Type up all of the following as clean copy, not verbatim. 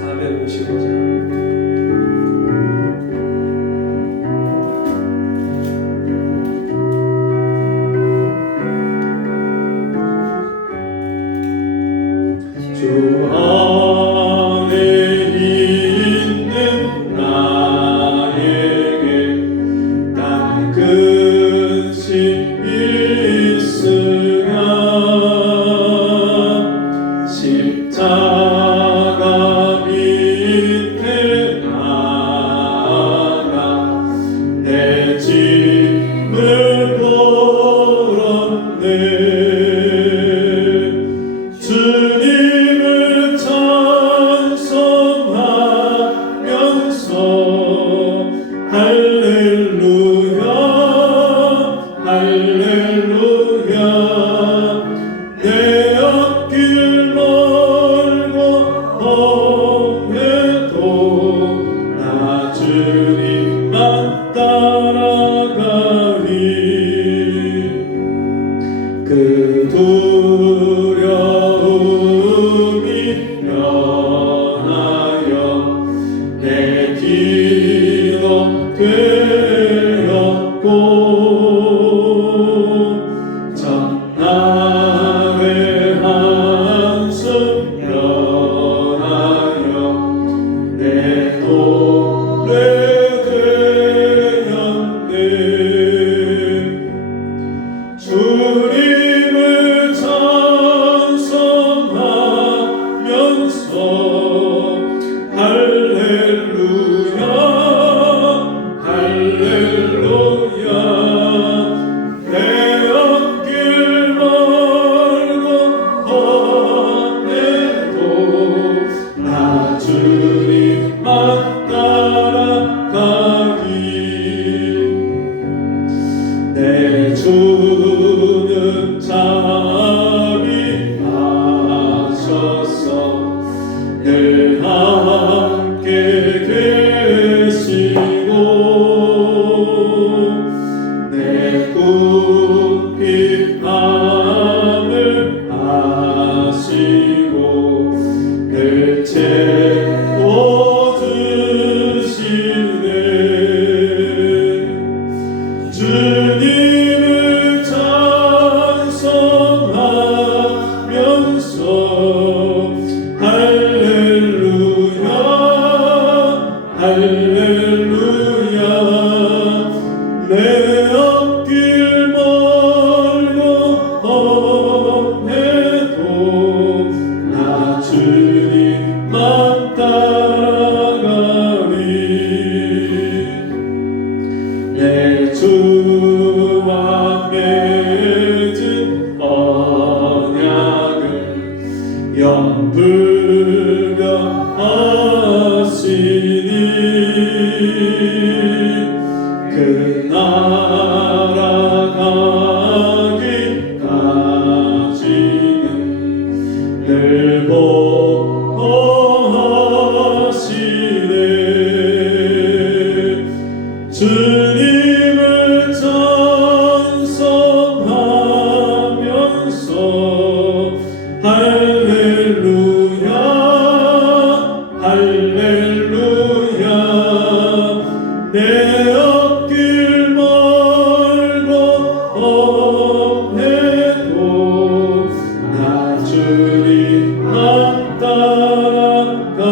455장. 주 안에 있는 나에게 난 근심 있으면 십자가 밑에 나가 내 짐을 걸었네. 주님을 찬송하면서 할렐루야 할렐루야 내 앞길 멀고 험해도 나 주님만 따라가리. 그 두려움이 변하여 내 기도 되었고 전날의 한숨 변하여 내 노래 되었네. 주님을 찬송하면서 할렐루야 할렐루야 내 앞길 멀고 험해도 나 주님만 따라가리. 내 주는 자비하셔서 늘 함께 계시고 내 궁핍함을 아시고 늘 채워주시네. 주님을 찬송하면서 할렐루야 할렐루야 내 앞길 멀고 험해도 나 주님만 따라가리. 내 주와 맺은 언약을 영불변하시니 그 나라 가기까지는 늘 보호하시네. 주님을 찬송하면서 할렐루야 할렐루야 내 앞길 멀고 험해도 나 주님만 따라가리.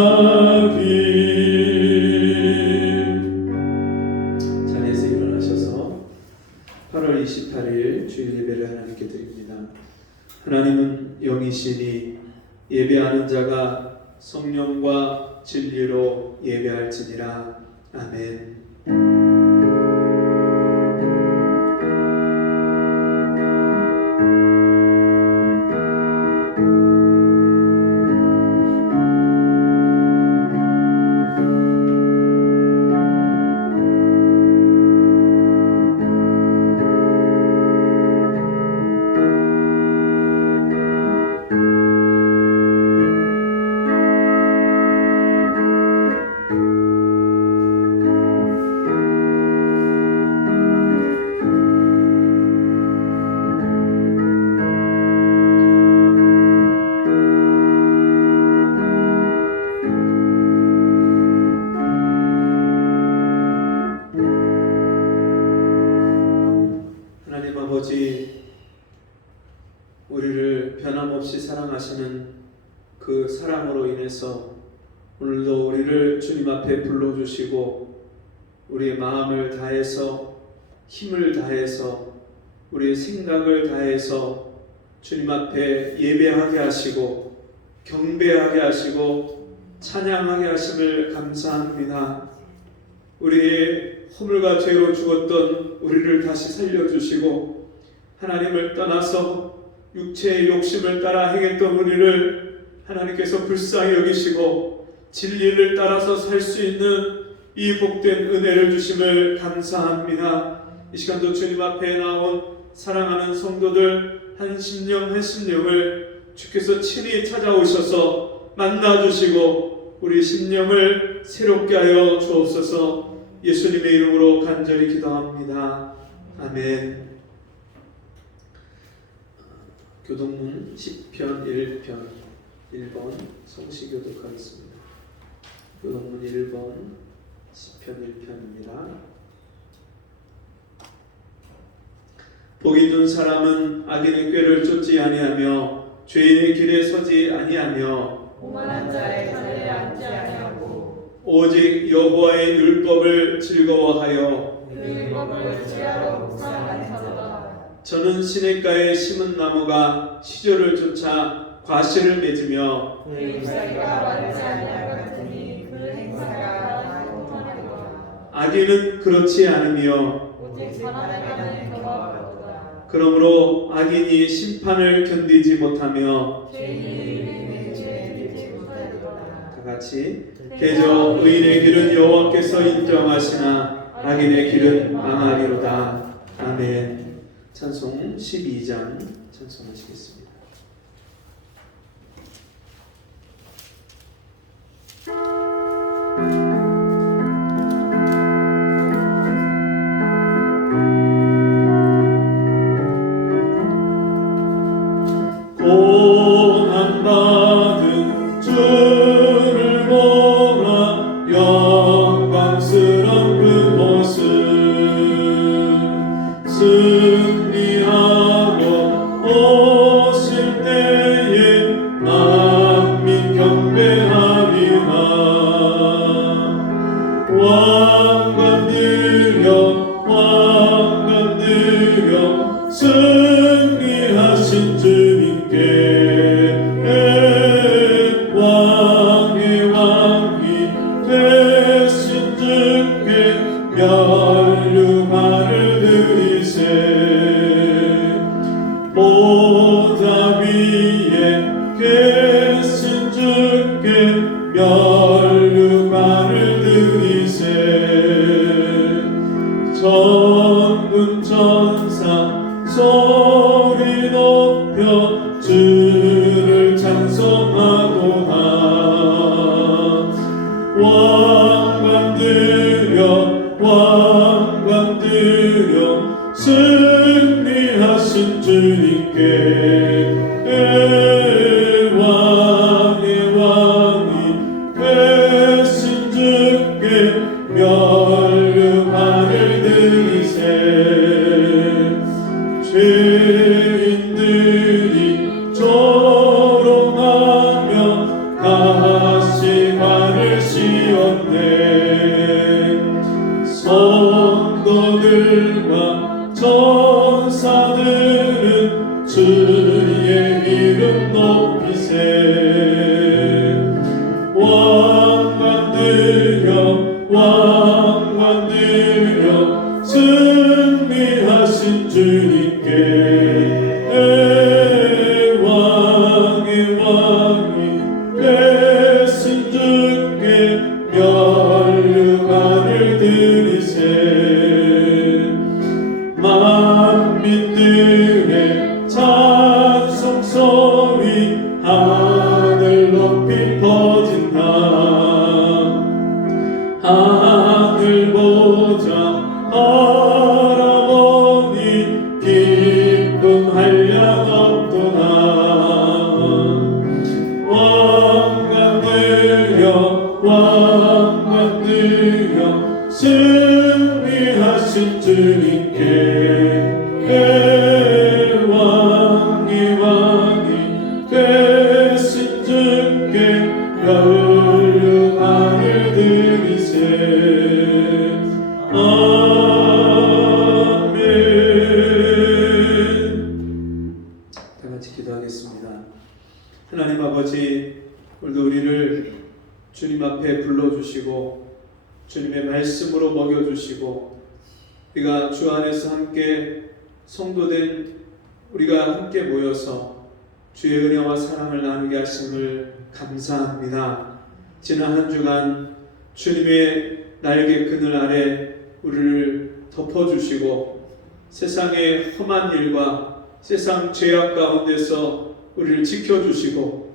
자리에서 일어나셔서 8월 28일 주일 예배를 하나님께 드립니다. 하나님은 영이시니 예배하는 자가 성령과 진리로 예배할지니라. 아멘. 사랑으로 인해서 오늘도 우리를 주님 앞에 불러주시고 우리의 마음을 다해서 힘을 다해서 우리의 생각을 다해서 주님 앞에 예배하게 하시고 경배하게 하시고 찬양하게 하심을 감사합니다. 우리의 허물과 죄로 죽었던 우리를 다시 살려주시고 하나님을 떠나서 육체의 욕심을 따라 행했던 우리를 하나님께서 불쌍히 여기시고 진리를 따라서 살 수 있는 이 복된 은혜를 주심을 감사합니다. 이 시간도 주님 앞에 나온 사랑하는 성도들 한 심령 한 심령을 주께서 친히 찾아오셔서 만나주시고 우리 심령을 새롭게 하여 주옵소서. 예수님의 이름으로 간절히 기도합니다. 아멘. 교동문 10편 1편 1번 성시교독하겠습니다. 교동문 1번 10편 1편입니다. 복이 든 사람은 악인의 꾀를 쫓지 아니하며 죄인의 길에 서지 아니하며 오만한 자의 자리에 앉지 아니하고 오직 여호와의 율법을 즐거워하여 그 율법을 지하로 묵상하는 자도다. 저는 시냇가에 심은 나무가 시절을 쫓아 과실을 맺으며 그 잎사귀가 마르지 아니할 같으니 그 행사가 형통하리로다. 악인은 그렇지 않으며 오직 사람의 간의 경화가 같도다. 그러므로 악인이 심판을 견디지 못하며 죄인이 의인의 길에 들지 못하리로다. 다 같이 대저 의인의 길은 여호와께서 인정하시나 악인의 길은 망하리로다. 아멘. 찬송 12장 찬송하시겠습니다. 고난받은 주를 보라 영광스러운 그 모습 승리하고 오실 때에 만민 경배하리라. 왕관 들여 승리하신 주님께 왕의 왕이 되신 주께 면류관을 드리세. 보좌 위에 계신 주께 면류관을 드리세. 전군 천사 소리 높여 주를 찬송하도다. 왕관 들여 승리하신 주님께 왕의 왕이 되신 주께 면류관을 드리세. 죄인들이 조롱하며 가시관을 씌웠네. 성도들과 천사들은 주의 이름 높이세. 왕관 들여 승리하신 주님께 왕의 왕이 되신 주께 면류관을 드리세. 만민들의 찬송 소리 하늘 높이 퍼진다. 하늘 보자 바라보니 기쁨 한량 없도다. 왕관 들여 승리하신 주님께 왕이 되신 주께 율육하늘 들이세 아멘. 다 같이 기도하겠습니다. 하나님 아버지, 오늘도 우리를 주님 앞에 불러주시고 주님의 말씀으로 먹여주시고 우리가 주 안에서 함께 성도된 우리가 함께 모여서 주의 은혜와 사랑을 나누게 하심을 감사합니다. 지난 한 주간 주님의 날개 그늘 아래 우리를 덮어주시고 세상의 험한 일과 세상 죄악 가운데서 우리를 지켜주시고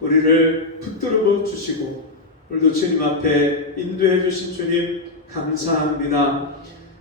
우리를 붙들어 주시고 오늘도 주님 앞에 인도해 주신 주님 감사합니다.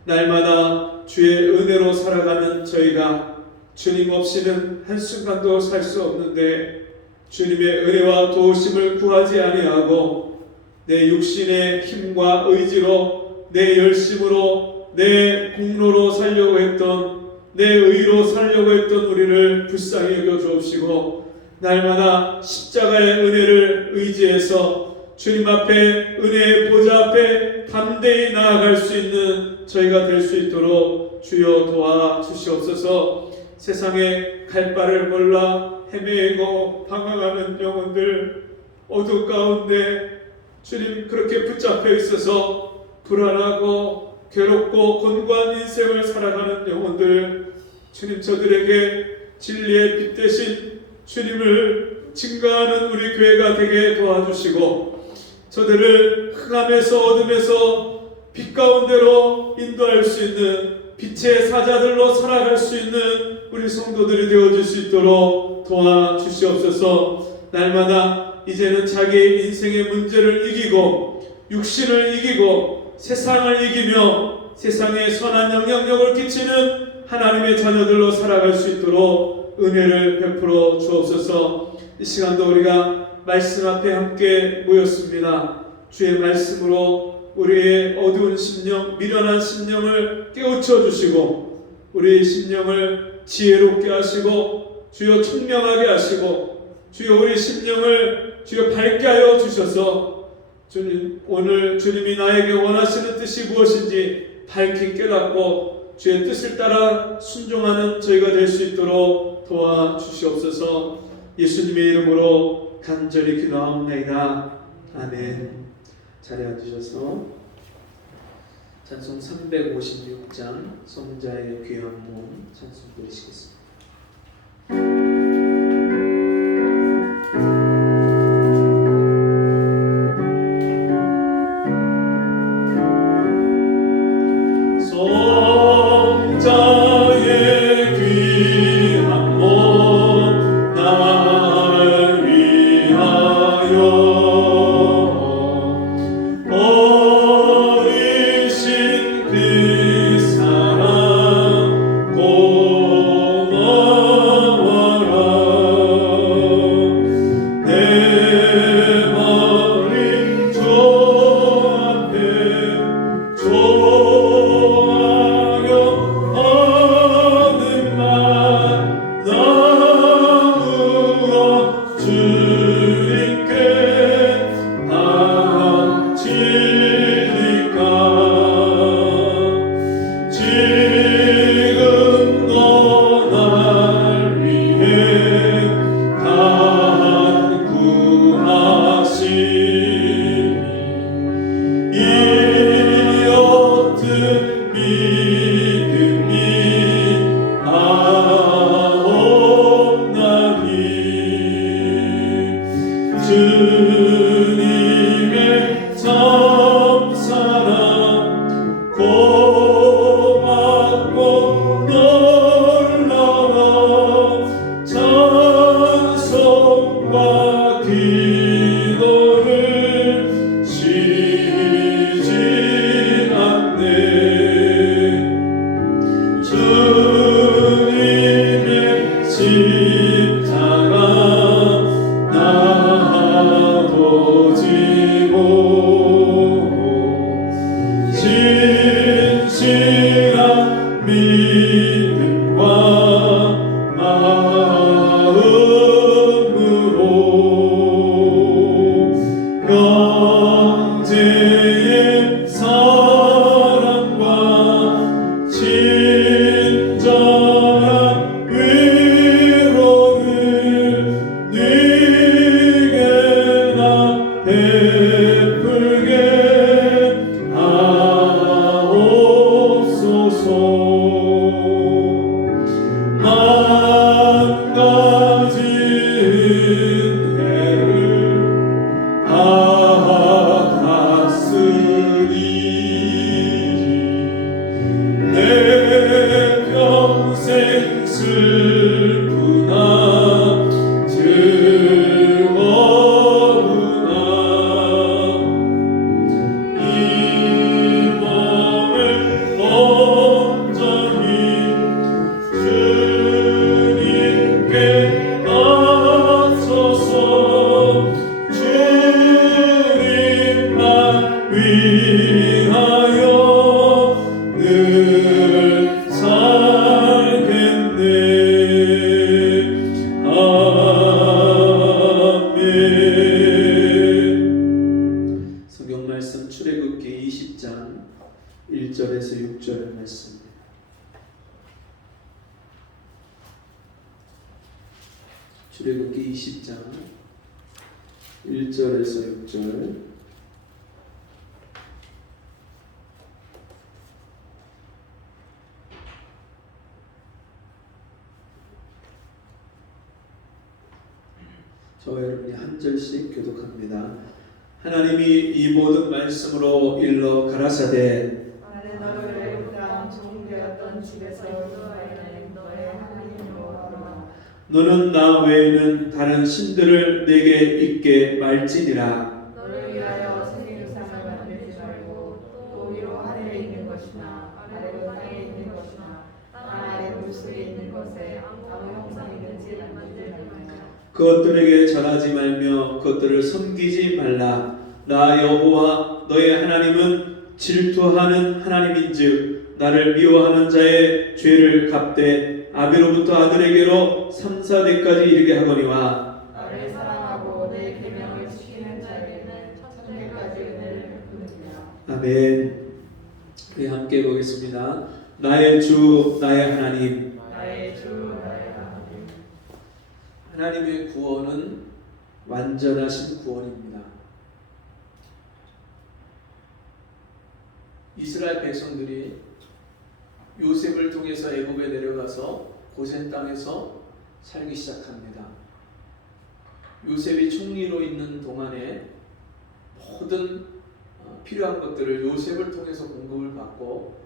날마다 주의 은혜로 살아가는 저희가 주님 없이는 한순간도 살 수 없는데 주님의 은혜와 도우심을 구하지 아니하고 내 육신의 힘과 의지로 내 열심으로 내 공로로 살려고 했던 내 의로 살려고 했던 우리를 불쌍히 여겨 주옵시고 날마다 십자가의 은혜를 의지해서 주님 앞에 은혜의 보좌 앞에 담대히 나아갈 수 있는 저희가 될 수 있도록 주여 도와주시옵소서. 세상에 갈 바를 몰라 헤매고 방황하는 영혼들, 어둠 가운데 주님 그렇게 붙잡혀 있어서 불안하고 괴롭고 곤고한 인생을 살아가는 영혼들, 주님 저들에게 진리의 빛 대신 주님을 증거하는 우리 교회가 되게 도와주시고 저들을 흑암에서 어둠에서 빛 가운데로 인도할 수 있는 빛의 사자들로 살아갈 수 있는 우리 성도들이 되어줄 수 있도록 도와주시옵소서. 날마다 이제는 자기의 인생의 문제를 이기고 육신을 이기고 세상을 이기며 세상에 선한 영향력을 끼치는 하나님의 자녀들로 살아갈 수 있도록 은혜를 베풀어 주옵소서. 이 시간도 우리가 말씀 앞에 함께 모였습니다. 주의 말씀으로 우리의 어두운 심령, 미련한 심령을 깨우쳐 주시고 우리의 심령을 지혜롭게 하시고 주여 총명하게 하시고 주여 우리 심령을 주여 밝게 하여 주셔서 주님 오늘 주님이 나에게 원하시는 뜻이 무엇인지 밝히 깨닫고 주의 뜻을 따라 순종하는 저희가 될 수 있도록 도와주시옵소서. 예수님의 이름으로 간절히 기도하옵나이다. 아멘. 자리에 앉으셔서 찬송 356장 성자의 귀한 몸 찬송 부르시겠습니다. 성자의 귀한 몸 날 위하여 어리신 그 사랑 고마워 내의 사랑과 진정한 위로를 네게 나 베풀게 하옵소서. 망가진 해를 다스리니 내 평생 슬프나 즐거우나 이 몸을 온전히 주님께 바쳐서 주님만 위하여 늘 살겠네. 아멘. 성경 말씀 출애굽기 20장 1절에서 6절 말씀. 출애굽기 20장 1절에서 6절. 저와 여러분이 한 절씩 교독합니다. 하나님이 이 모든 말씀으로 일러 가라사대 나는 너를 애굽 땅 종되었던 집에서 인도하여낸 너의 하나님 여호와라. 너는 나 외에는 다른 신들을 내게 있게 말지니라. 너를 위하여 생일상을 만들지 말고 또 위로 하늘에 있는 것이나 아래로 땅에 있는 것이나 땅 아래 물속에 있는 것에 아무 형상이든지 만들지 말라. 그것들에게 절하지 말며 그것들을 섬기지 말라. 나 여호와 너의 하나님은 질투하는 하나님인즉 나를 미워하는 자의 죄를 갚되 아비로부터 아들에게로 3, 4대까지 이르게 하거니와 나를 사랑하고 내 계명을 지키는 자에게는 천대까지 은혜를 베푸느니라. 아멘. 우리 함께 보겠습니다. 나의 주 나의 하나님. 나의 주 나의 하나님. 하나님의 구원은 완전하신 구원입니다. 이스라엘 백성들이 요셉을 통해서 애굽에 내려가서 고센 땅에서 살기 시작합니다. 요셉이 총리로 있는 동안에 모든 필요한 것들을 요셉을 통해서 공급을 받고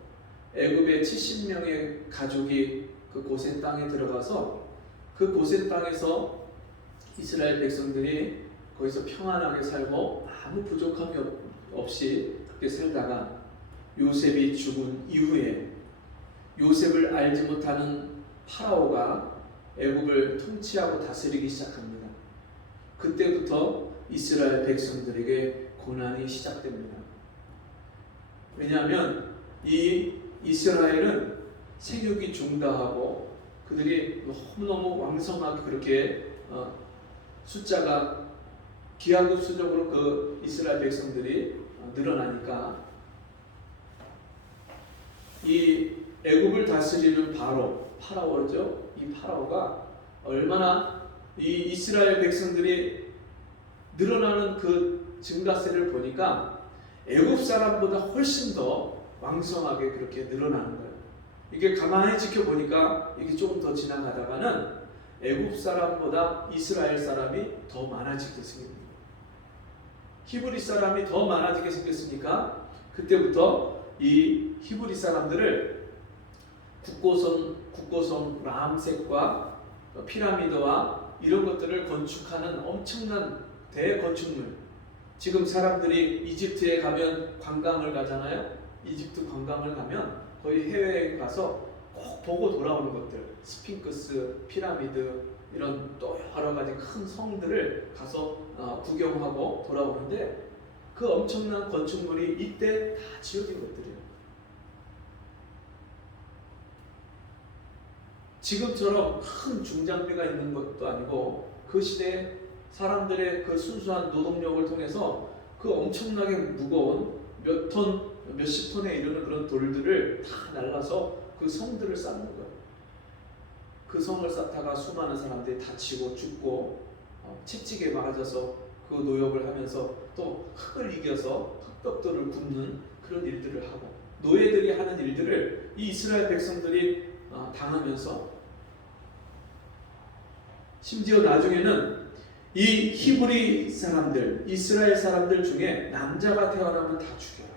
애굽의 70명의 가족이 그 고센 땅에 들어가서 그 고센 땅에서 이스라엘 백성들이 거기서 평안하게 살고 아무 부족함이 없이 그렇게 살다가 요셉이 죽은 이후에 요셉을 알지 못하는 파라오가 애굽을 통치하고 다스리기 시작합니다. 그때부터 이스라엘 백성들에게 고난이 시작됩니다. 왜냐하면 이 이스라엘은 생육이 중다하고 그들이 너무너무 왕성하게 그렇게 숫자가 기하급수적으로 그 이스라엘 백성들이 늘어나니까 이 애굽을 다스리는 파라오죠. 이 파라오가 얼마나 이 이스라엘 백성들이 늘어나는 그 증가세를 보니까 애굽 사람보다 훨씬 더 왕성하게 그렇게 늘어나는 거예요. 이게 가만히 지켜보니까 이게 조금 더 지나가다가는 애굽 사람보다 이스라엘 사람이 더 많아지게 생깁니다. 히브리 사람이 더 많아지게 생겼으니까 그때부터 이 히브리 사람들을 국고성 람셋과 피라미드와 이런 것들을 건축하는 엄청난 대건축물. 지금 사람들이 이집트에 가면 관광을 가잖아요. 이집트 관광을 가면 거의 해외에 가서 꼭 보고 돌아오는 것들, 스핑크스, 피라미드 이런 또 여러 가지 큰 성들을 가서 구경하고 돌아오는데 그 엄청난 건축물이 이때 다 지어진 것들이에요. 지금처럼 큰 중장비가 있는 것도 아니고 그 시대에 사람들의 그 순수한 노동력을 통해서 그 엄청나게 무거운 몇 톤, 몇십 톤에 이르는 그런 돌들을 다 날라서 그 성들을 쌓는 거예요. 그 성을 쌓다가 수많은 사람들이 다치고 죽고 채찍에 맞아서 그 노역을 하면서 또 흙을 이겨서 흙벽돌을 굽는 그런 일들을 하고, 노예들이 하는 일들을 이 이스라엘 백성들이 당하면서, 심지어 나중에는 이 히브리 사람들, 이스라엘 사람들 중에 남자가 태어나면 다 죽여라.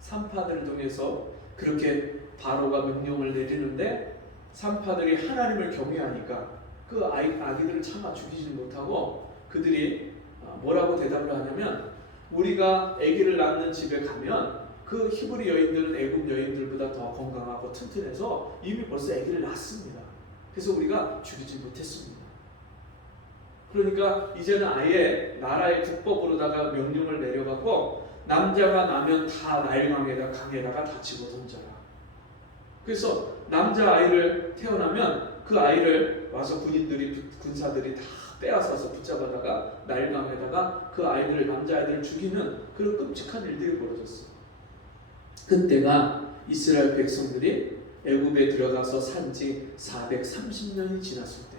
산파들을 통해서 그렇게 바로가 명령을 내리는데, 산파들이 하나님을 경외하니까 그 아기들을 차마 죽이지 못하고 그들이 뭐라고 대답을 하냐면, 우리가 아기를 낳는 집에 가면 그 히브리 여인들은 애굽 여인들보다 더 건강하고 튼튼해서 이미 벌써 아기를 낳았습니다. 그래서 우리가 죽이지 못했습니다. 그러니까 이제는 아예 나라의 국법으로다가 명령을 내려갖고 남자가 나면 다 나일강에다 강에다가 다 집어 던져라. 그래서 남자 아이를 태어나면 그 아이를 와서 군사들이 다 빼앗아서 붙잡아다가 나일강에다가 그 아이들을, 남자 아이들을 죽이는 그런 끔찍한 일들이 벌어졌어요. 그때가 이스라엘 백성들이 애굽에 들어가서 산지 430년이 지났을 때,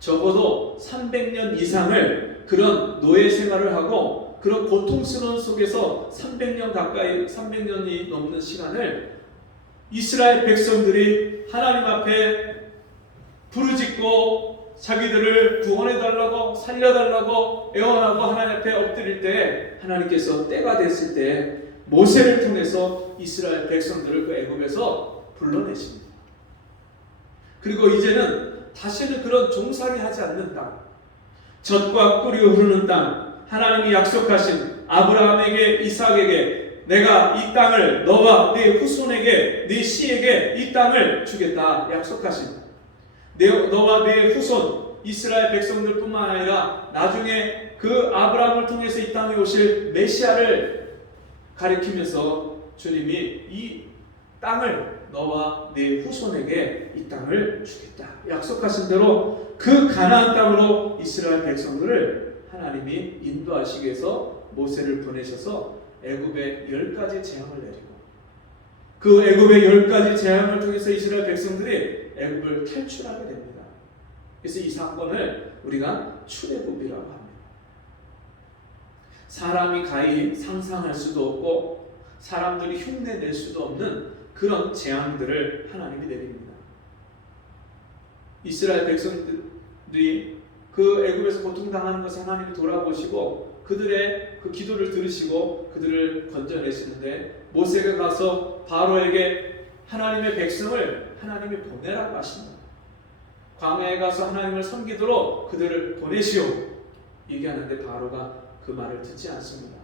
적어도 300년 이상을 그런 노예 생활을 하고 그런 고통스러운 속에서 300년 가까이, 300년이 넘는 시간을 이스라엘 백성들이 하나님 앞에 부르짖고 자기들을 구원해달라고, 살려달라고 애원하고 하나님 앞에 엎드릴 때, 하나님께서 때가 됐을 때 모세를 통해서 이스라엘 백성들을 그 애굽에서 불러내십니다. 그리고 이제는 다시는 그런 종살이 하지 않는 땅, 젖과 꿀이 흐르는 땅, 하나님이 약속하신 아브라함에게, 이삭에게 내가 이 땅을 너와 네 후손에게, 네 씨에게 이 땅을 주겠다 약속하신, 너와 네 후손 이스라엘 백성들뿐만 아니라 나중에 그 아브라함을 통해서 이 땅에 오실 메시아를 가리키면서 주님이 이 땅을 너와 네 후손에게 이 땅을 주겠다 약속하신 대로 그 가나안 땅으로 이스라엘 백성들을 하나님이 인도하시기 위해서 모세를 보내셔서 애굽에 10가지 재앙을 내리고, 그 애굽의 10가지 재앙을 통해서 이스라엘 백성들이 애굽을 탈출하게 됩니다. 그래서 이 사건을 우리가 출애굽이라고 합니다. 사람이 가히 상상할 수도 없고 사람들이 흉내낼 수도 없는 그런 재앙들을 하나님이 내립니다. 이스라엘 백성들이 그 애굽에서 고통당하는 것을 하나님이 돌아보시고 그들의 그 기도를 들으시고 그들을 건져내시는데, 모세가 가서 바로에게 하나님의 백성을 하나님이 보내라고 하십니다. 광야에 가서 하나님을 섬기도록 그들을 보내시오 얘기하는데 바로가 그 말을 듣지 않습니다.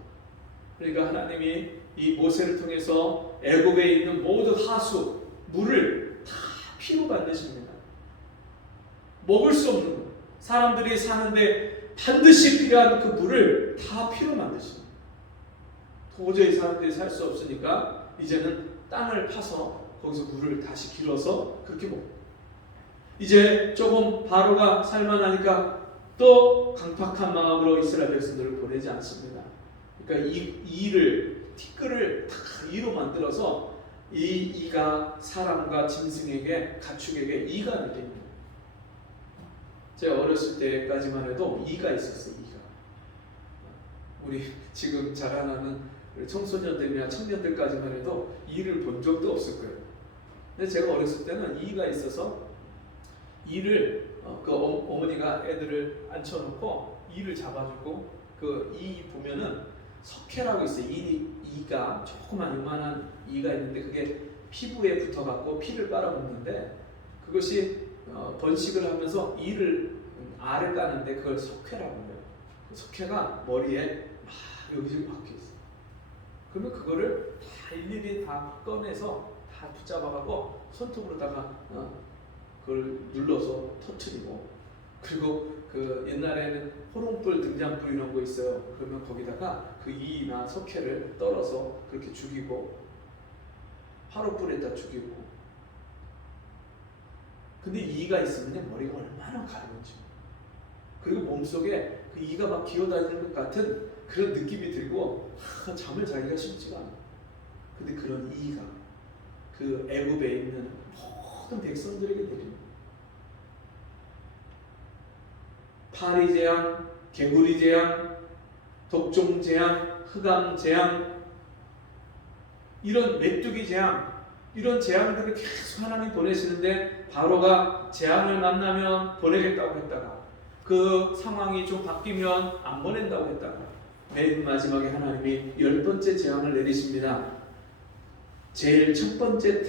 그러니까 하나님이 이 모세를 통해서 애굽에 있는 모든 하수, 물을 다 피로 만드십니다. 먹을 수 없는 것, 사람들이 사는데 반드시 필요한 그 물을 다 피로 만드십니다. 도저히 사람들이 살 수 없으니까 이제는 땅을 파서 거기서 물을 다시 길어서 그렇게 먹고, 이제 조금 바로가 살만하니까 또 강팍한 마음으로 이스라엘 백성들을 보내지 않습니다. 그러니까 티끌을 다 이로 만들어서 이가 사람과 짐승에게, 가축에게 이가 내립니다. 제가 어렸을 때까지만 해도 이가 있었어요. 이가. 우리 지금 자라나는 청소년들이나 청년들까지만 해도 이를 본 적도 없을 거예요. 근데 제가 어렸을 때는 이가 있어서 이를 그 어머니가 애들을 앉혀놓고 이를 잡아주고, 그 이 보면은 석회라고 있어요. 이가 조그만 요만한 이가 있는데 그게 피부에 붙어갖고 피를 빨아먹는데, 그것이 번식을 하면서 알을 까는데 그걸 석회라고 해요. 그 석회가 머리에 막 여기저기 박혀 있어요. 그러면 그거를 다 일일이 다 꺼내서 다 붙잡아가고 손톱으로다가 그걸 눌러서 터트리고, 그리고 그 옛날에는 호롱불, 등잔불 이런 거 있어요. 그러면 거기다가 그 이나 석회를 떨어서 그렇게 죽이고, 화롯불에다 죽이고. 근데 이가 있으면 머리가 얼마나 가려운지, 그리고 몸속에 그 이가 막 기어다니는 것 같은 그런 느낌이 들고 잠을 자기가 쉽지가 않아. 근데 그런 이가 그 애굽에 있는 모든 백성들에게 내립니다. 파리 재앙, 개구리 재앙, 독종 재앙, 흑암 재앙, 이런 메뚜기 재앙, 이런 재앙들을 계속 하나님 보내시는데 바로가 재앙을 만나면 보내겠다고 했다가 그 상황이 좀 바뀌면 안 보낸다고 했다가 맨 마지막에 하나님이 10번째 재앙을 내리십니다. 제일 첫 번째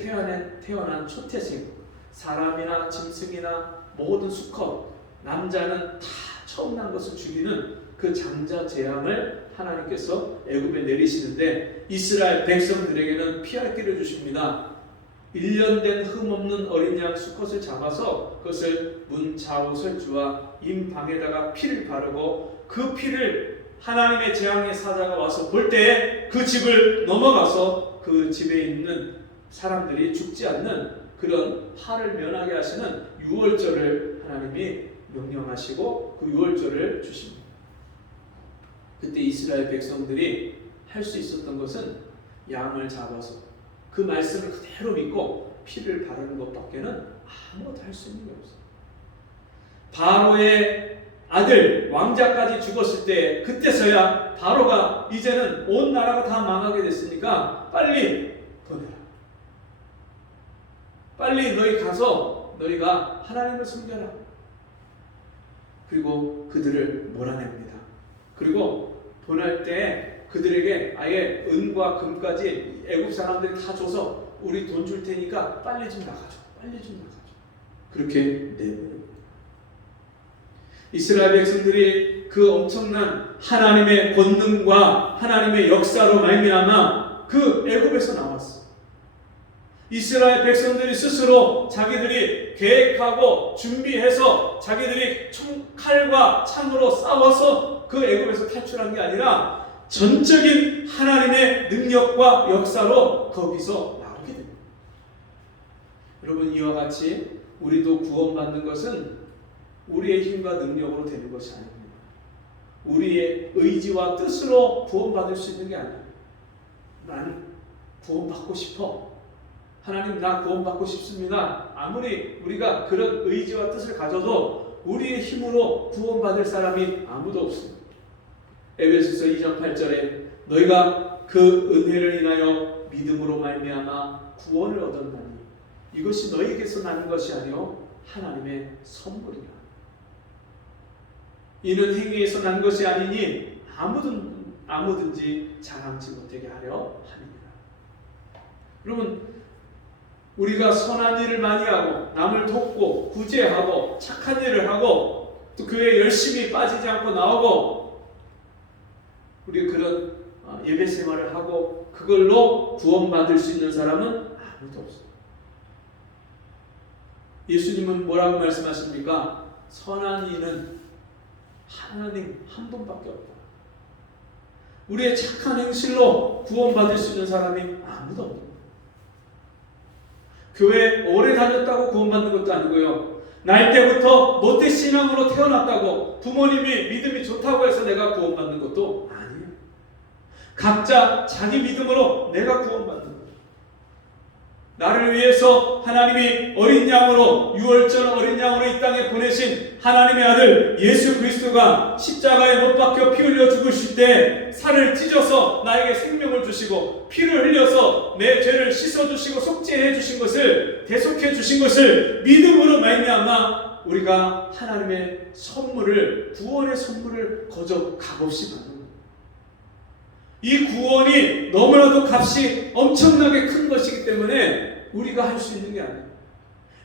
태어난 초태생, 사람이나 짐승이나 모든 수컷, 남자는 다 처음 난 것을 죽이는 그 장자 재앙을 하나님께서 애굽에 내리시는데 이스라엘 백성들에게는 피할 길을 주십니다. 1년 된 흠없는 어린 양 수컷을 잡아서 그것을 문 좌우 설주와 임방에다가 피를 바르고 그 피를 하나님의 재앙의 사자가 와서 볼 때 그 집을 넘어가서 그 집에 있는 사람들이 죽지 않는 그런 화를 면하게 하시는 유월절을 하나님이 명령하시고 그 유월절을 주십니다. 그때 이스라엘 백성들이 할 수 있었던 것은 양을 잡아서 그 말씀을 그대로 믿고 피를 바르는 것밖에는 아무것도 할 수 있는 게 없어요. 바로의 아들 왕자까지 죽었을 때 그때서야 바로가 이제는 온 나라가 다 망하게 됐으니까 빨리 보내라. 빨리 너희 가서 너희가 하나님을 섬겨라. 그리고 그들을 몰아냅니다. 그리고 보낼 때 그들에게 아예 은과 금까지 애굽 사람들이 다 줘서 우리 돈 줄 테니까 빨리 좀 나가줘. 빨리 좀 나가줘. 그렇게 내보냅니다. 이스라엘 백성들이 그 엄청난 하나님의 권능과 하나님의 역사로 말미암아 그 애굽에서 나왔어. 이스라엘 백성들이 스스로 자기들이 계획하고 준비해서 자기들이 칼과 창으로 싸워서 그 애굽에서 탈출한 게 아니라 전적인 하나님의 능력과 역사로 거기서 나오게 됩니다. 여러분, 이와 같이 우리도 구원받는 것은 우리의 힘과 능력으로 되는 것이 아닙니다. 우리의 의지와 뜻으로 구원받을 수 있는 게 아니에요. 난 구원받고 싶어. 하나님, 나 구원받고 싶습니다. 아무리 우리가 그런 의지와 뜻을 가져도 우리의 힘으로 구원받을 사람이 아무도 없습니다. 에베소서 2장 8절에 너희가 그 은혜를 인하여 믿음으로 말미암아 구원을 얻었나니 이것이 너희에게서 나는 것이 아니요 하나님의 선물이라. 이는 행위에서 난 것이 아니니 아무든지 자랑치 못하게 하려 함이니라. 여러분, 우리가 선한 일을 많이 하고 남을 돕고 구제하고 착한 일을 하고 또 교회에 열심히 빠지지 않고 나오고 우리 그런 예배 생활을 하고 그걸로 구원받을 수 있는 사람은 아무도 없어요. 예수님은 뭐라고 말씀하십니까? 선한 이는 하나님 한 분밖에 없다. 우리의 착한 행실로 구원받을 수 있는 사람이 아무도 없다. 교회 오래 다녔다고 구원받는 것도 아니고요. 날 때부터 못된 신앙으로 태어났다고 부모님이 믿음이 좋다고 해서 내가 구원받는 것도 아니에요. 각자 자기 믿음으로 내가 구원받는 거예요. 나를 위해서 하나님이 어린 양으로 유월절 어린 양으로 이 땅에 보내신 하나님의 아들 예수 그리스도가 십자가에 못 박혀 피 흘려 죽으실 때 살을 찢어서 나에게 생명을 주시고 피를 흘려서 내 죄를 씻어주시고 속죄해 주신 것을 대속해 주신 것을 믿음으로 말미암아 우리가 하나님의 선물을 구원의 선물을 거저 값없이 받는 거예요. 이 구원이 너무나도 값이 엄청나게 큰 것이기 때문에 우리가 할 수 있는 게 아니에요.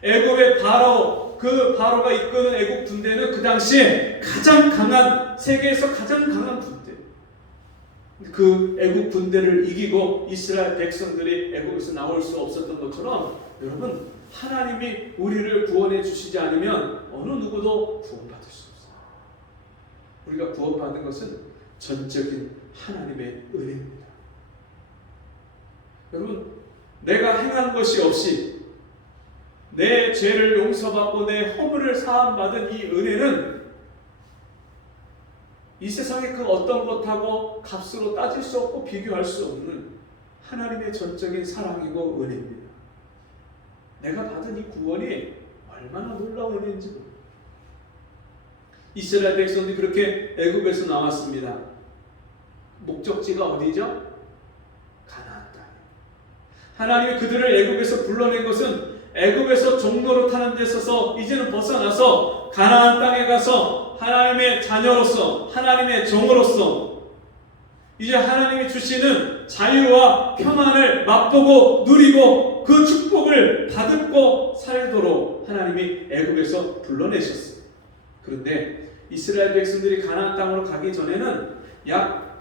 애굽의 바로, 그 바로가 이끄는 애굽 군대는 그 당시에 가장 강한, 세계에서 가장 강한 군대. 그 애굽 군대를 이기고 이스라엘 백성들이 애굽에서 나올 수 없었던 것처럼 여러분, 하나님이 우리를 구원해 주시지 않으면 어느 누구도 구원받을 수 없어요. 우리가 구원받은 것은 전적인 하나님의 은혜입니다. 여러분, 내가 행한 것이 없이 내 죄를 용서받고 내 허물을 사함받은 이 은혜는 이 세상의 그 어떤 것하고 값으로 따질 수 없고 비교할 수 없는 하나님의 전적인 사랑이고 은혜입니다. 내가 받은 이 구원이 얼마나 놀라운 은혜인지 모릅니다. 이스라엘 백성들이 그렇게 애굽에서 나왔습니다. 목적지가 어디죠? 가나안 땅. 하나님이 그들을 애굽에서 불러낸 것은 애굽에서 종로로 타는 데 있어서 이제는 벗어나서 가나안 땅에 가서 하나님의 자녀로서 하나님의 종으로서 이제 하나님이 주시는 자유와 평안을 맛보고 누리고 그 축복을 받고 살도록 하나님이 애굽에서 불러내셨어요. 그런데 이스라엘 백성들이 가나안 땅으로 가기 전에는 약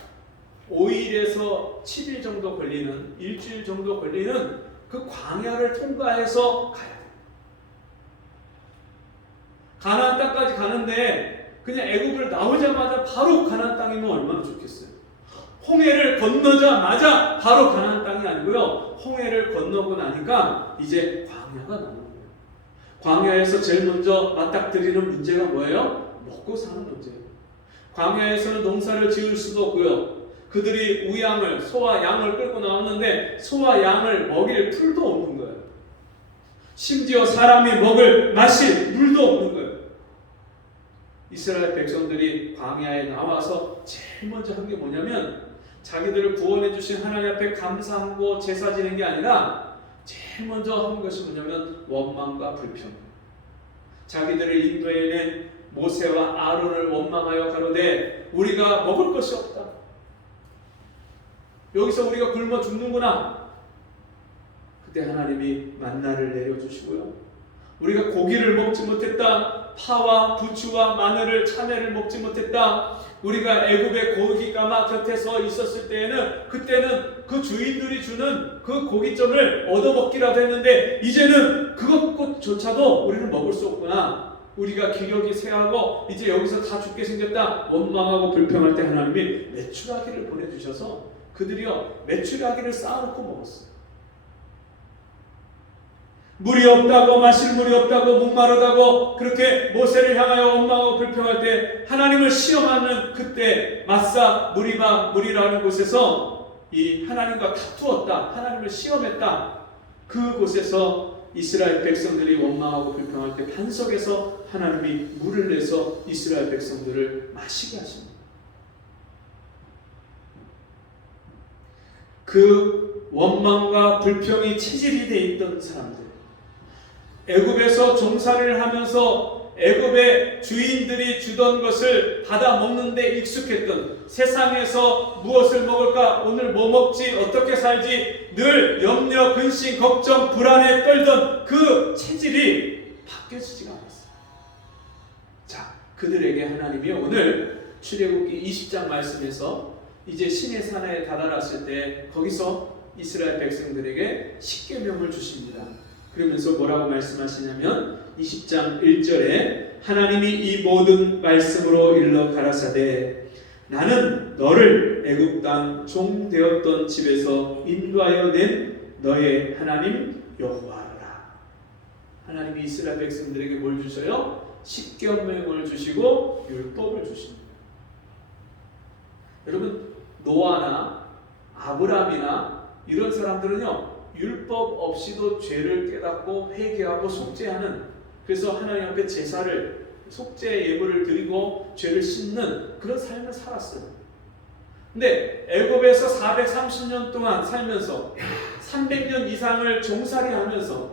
5일에서 7일 정도 걸리는 일주일 정도 걸리는 그 광야를 통과해서 가야 돼요. 가나안 땅까지 가는데 그냥 애굽을 나오자마자 바로 가나안 땅이면 얼마나 좋겠어요. 홍해를 건너자마자 바로 가나안 땅이 아니고요. 홍해를 건너고 나니까 이제 광야가 나오는 거예요. 광야에서 제일 먼저 맞닥뜨리는 문제가 뭐예요? 먹고 사는 문제예요. 광야에서는 농사를 지을 수도 없고요. 그들이 우양을, 소와 양을 끌고 나오는데 소와 양을 먹일 풀도 없는 거예요. 심지어 사람이 마실 물도 없는 거예요. 이스라엘 백성들이 광야에 나와서 제일 먼저 한 게 뭐냐면 자기들을 구원해 주신 하나님 앞에 감사하고 제사 지는 게 아니라 제일 먼저 한 것이 뭐냐면 원망과 불평. 자기들을 인도해낸 모세와 아론을 원망하여 가로되 우리가 먹을 것이 없다. 여기서 우리가 굶어 죽는구나. 그때 하나님이 만나를 내려주시고요. 우리가 고기를 먹지 못했다. 파와 부추와 마늘을 참외를 먹지 못했다. 우리가 애굽의 고기가마 곁에서 있었을 때에는 그때는 그 주인들이 주는 그 고깃점을 얻어먹기라도 했는데 이제는 그것조차도 우리는 먹을 수 없구나. 우리가 기력이 쇠하고 이제 여기서 다 죽게 생겼다. 원망하고 불평할 때 하나님이 메추라기를 보내주셔서 그들이요 메추라기를 쌓아놓고 먹었어요. 물이 없다고 마실 물이 없다고 목마르다고 그렇게 모세를 향하여 원망하고 불평할 때 하나님을 시험하는 그때 마사 무리라는 곳에서 이 하나님과 다투었다. 하나님을 시험했다. 그곳에서 이스라엘 백성들이 원망하고 불평할 때 반석에서 하나님이 물을 내서 이스라엘 백성들을 마시게 하십니다. 그 원망과 불평이 체질이 되어 있던 사람들, 애굽에서 종살이를 하면서 애굽의 주인들이 주던 것을 받아 먹는데 익숙했던, 세상에서 무엇을 먹을까, 오늘 뭐 먹지, 어떻게 살지 늘 염려, 근심, 걱정, 불안에 떨던 그 체질이 바뀌어지지가 않았어요. 자, 그들에게 하나님이 오늘 출애굽기 20장 말씀에서 이제 신의 산에 다다랐을 때 거기서 이스라엘 백성들에게 십계명을 주십니다. 그러면서 뭐라고 말씀하시냐면 20장 1절에 하나님이 이 모든 말씀으로 일러 가라사대 나는 너를 애굽 땅 종 되었던 집에서 인도하여 낸 너의 하나님 여호와라. 하나님이 이스라엘 백성들에게 뭘 주셔요? 십계명을 주시고 율법을 주십니다. 여러분 노아나 아브라함이나 이런 사람들은요 율법 없이도 죄를 깨닫고 회개하고 속죄하는, 그래서 하나님 앞에 제사를 속죄 예물을 드리고 죄를 씻는 그런 삶을 살았어요. 근데 애굽에서 430년 동안 살면서 300년 이상을 종살이하면서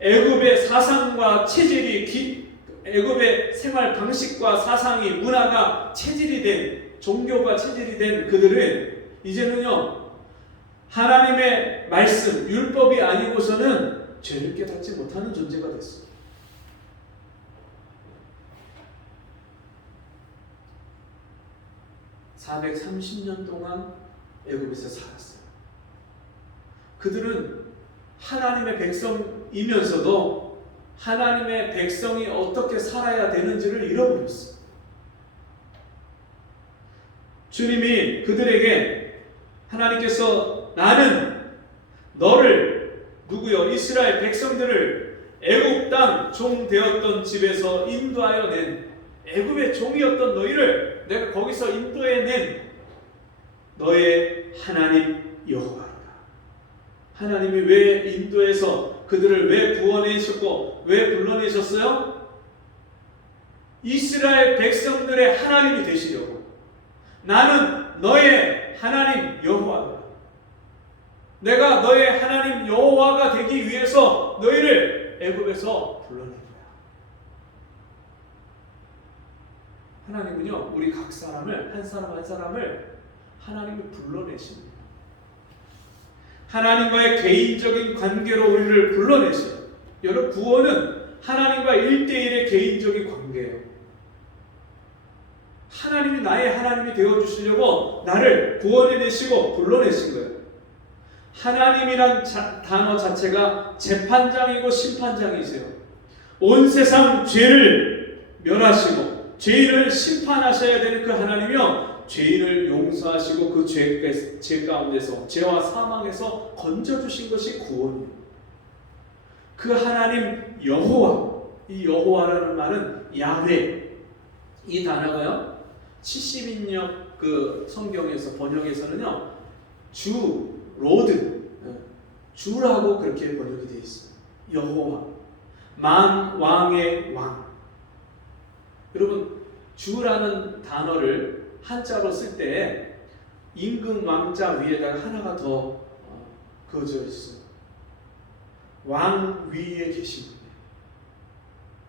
애굽의 사상과 체질이 애굽의 생활 방식과 사상이 문화가 체질이 된, 종교가 체질이 된 그들은 이제는요 하나님의 말씀, 율법이 아니고서는 죄를 깨닫지 못하는 존재가 됐어요. (430년) 동안 애굽에서 살았어요. 그들은 하나님의 백성이면서도 하나님의 백성이 어떻게 살아야 되는지를 잃어버렸어요. 주님이 그들에게, 하나님께서 나는 너를, 누구요? 이스라엘 백성들을 애굽 땅 종 되었던 집에서 인도하여 낸, 애굽의 종이었던 너희를 내가 거기서 인도해낸 너의 하나님 여호와라. 하나님이 왜 인도해서 그들을 왜 구원해주셨고 왜 불러내셨어요? 이스라엘 백성들의 하나님이 되시려고. 나는 너의 하나님 여호와다. 내가 너의 하나님 여호와가 되기 위해서 너희를 애굽에서 불러낸 거야. 하나님은요, 우리 각 사람을 한 사람 한 사람을 하나님이 불러내십니다. 하나님과의 개인적인 관계로 우리를 불러내셔요. 여러분, 구원은 하나님과 1대1의 개인적인 관계예요. 하나님이 나의 하나님이 되어주시려고 나를 구원해내시고 불러내신 거예요. 하나님이란 단어 자체가 재판장이고 심판장이세요. 온 세상 죄를 멸하시고 죄인을 심판하셔야 되는 그 하나님이요, 죄인을 용서하시고 그 죄 가운데서, 죄와 사망에서 건져주신 것이 구원이에요. 그 하나님 여호와, 이 여호와라는 말은 야훼, 이 단어가요 70인역 그 성경에서 번역에서는요 주, 로드, 주라고 그렇게 번역이 되어 있어요. 여호와, 만왕의 왕. 여러분, 주라는 단어를 한자로 쓸 때 임금 왕자 위에다가 하나가 더 그어져 있어요. 왕 위에 계신 분.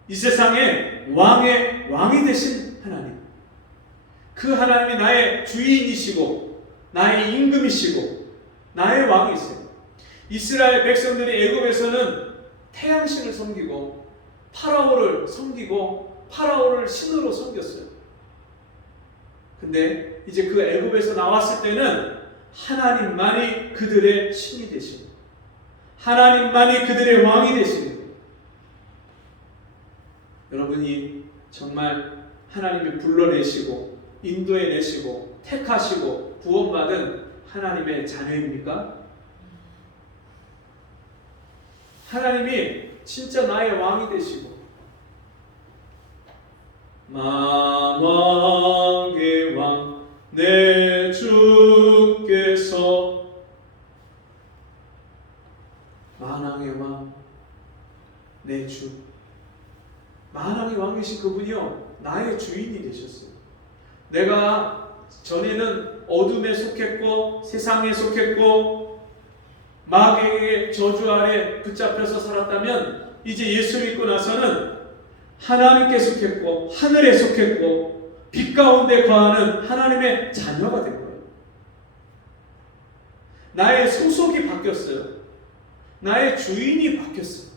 이 세상에 왕의 왕이 되신 하나님. 그 하나님이 나의 주인이시고 나의 임금이시고 나의 왕이세요. 이스라엘 백성들이 애굽에서는 태양신을 섬기고 파라오를 섬기고 파라오를 신으로 섬겼어요. 근데 이제 그 애굽에서 나왔을 때는 하나님만이 그들의 신이 되시고 하나님만이 그들의 왕이 되시는 거예요. 여러분이 정말 하나님이 불러내시고 인도해내시고 택하시고 구원받은 하나님의 자녀입니까? 하나님이 진짜 나의 왕이 되시고 만왕의 왕 내 주께서, 만왕의 왕 내 주, 만왕의 왕이신 그분이요 나의 주인이 되셨어요. 내가 전에는 어둠에 속했고 세상에 속했고 마귀의 저주 아래 붙잡혀서 살았다면 이제 예수 믿고 나서는 하나님께 속했고 하늘에 속했고 빛 가운데 거하는 하나님의 자녀가 된 거예요. 나의 소속이 바뀌었어요. 나의 주인이 바뀌었어요.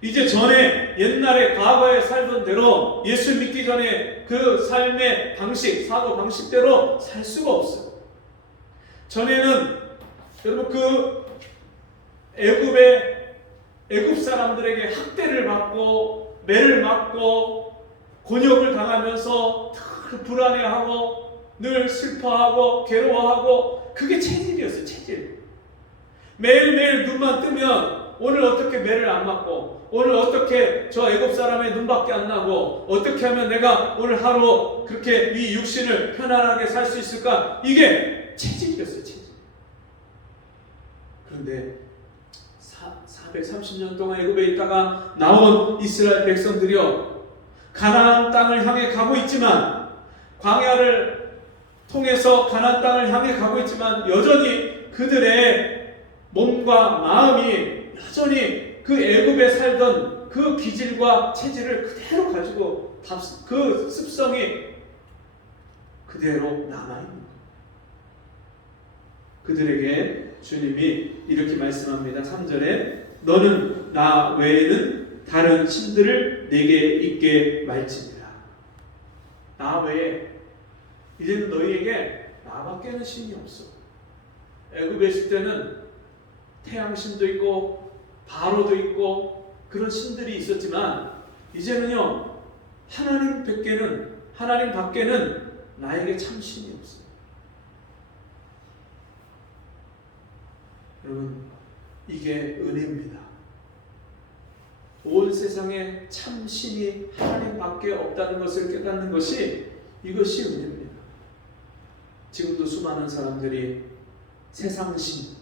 이제 전에 옛날에 과거에 살던 대로 예수 믿기 전에 그 삶의 방식, 사고 방식대로 살 수가 없어요. 전에는 여러분 그 애굽 사람들에게 학대를 받고 매를 맞고 곤욕을 당하면서 늘 불안해하고 늘 슬퍼하고 괴로워하고 그게 체질이었어요. 체질. 매일매일 눈만 뜨면 오늘 어떻게 매를 안 맞고 오늘 어떻게 저 애굽 사람의 눈밖에 안 나고 어떻게 하면 내가 오늘 하루 그렇게 이 육신을 편안하게 살 수 있을까? 이게 체질이었어요. 체질. 그런데 430년 동안 애굽에 있다가 나온 이스라엘 백성들이요 가나안 땅을 향해 가고 있지만 광야를 통해서 가나안 땅을 향해 가고 있지만 여전히 그들의 몸과 마음이 여전히 그 애굽에 살던 그 기질과 체질을 그대로 가지고 그 습성이 그대로 남아있는 거예요. 그들에게 주님이 이렇게 말씀합니다. 3절에 너는 나 외에는 다른 신들을 내게 있게 말지니라. 나 외에 이제는 너희에게 나밖에는 신이 없어. 애굽에 있을 때는 태양신도 있고 바로도 있고 그런 신들이 있었지만 이제는요 하나님 밖에는 나에게 참 신이 없어요. 여러분 이게 은혜입니다. 온 세상에 참 신이 하나님 밖에 없다는 것을 깨닫는 것이 이것이 은혜입니다. 지금도 수많은 사람들이 세상신,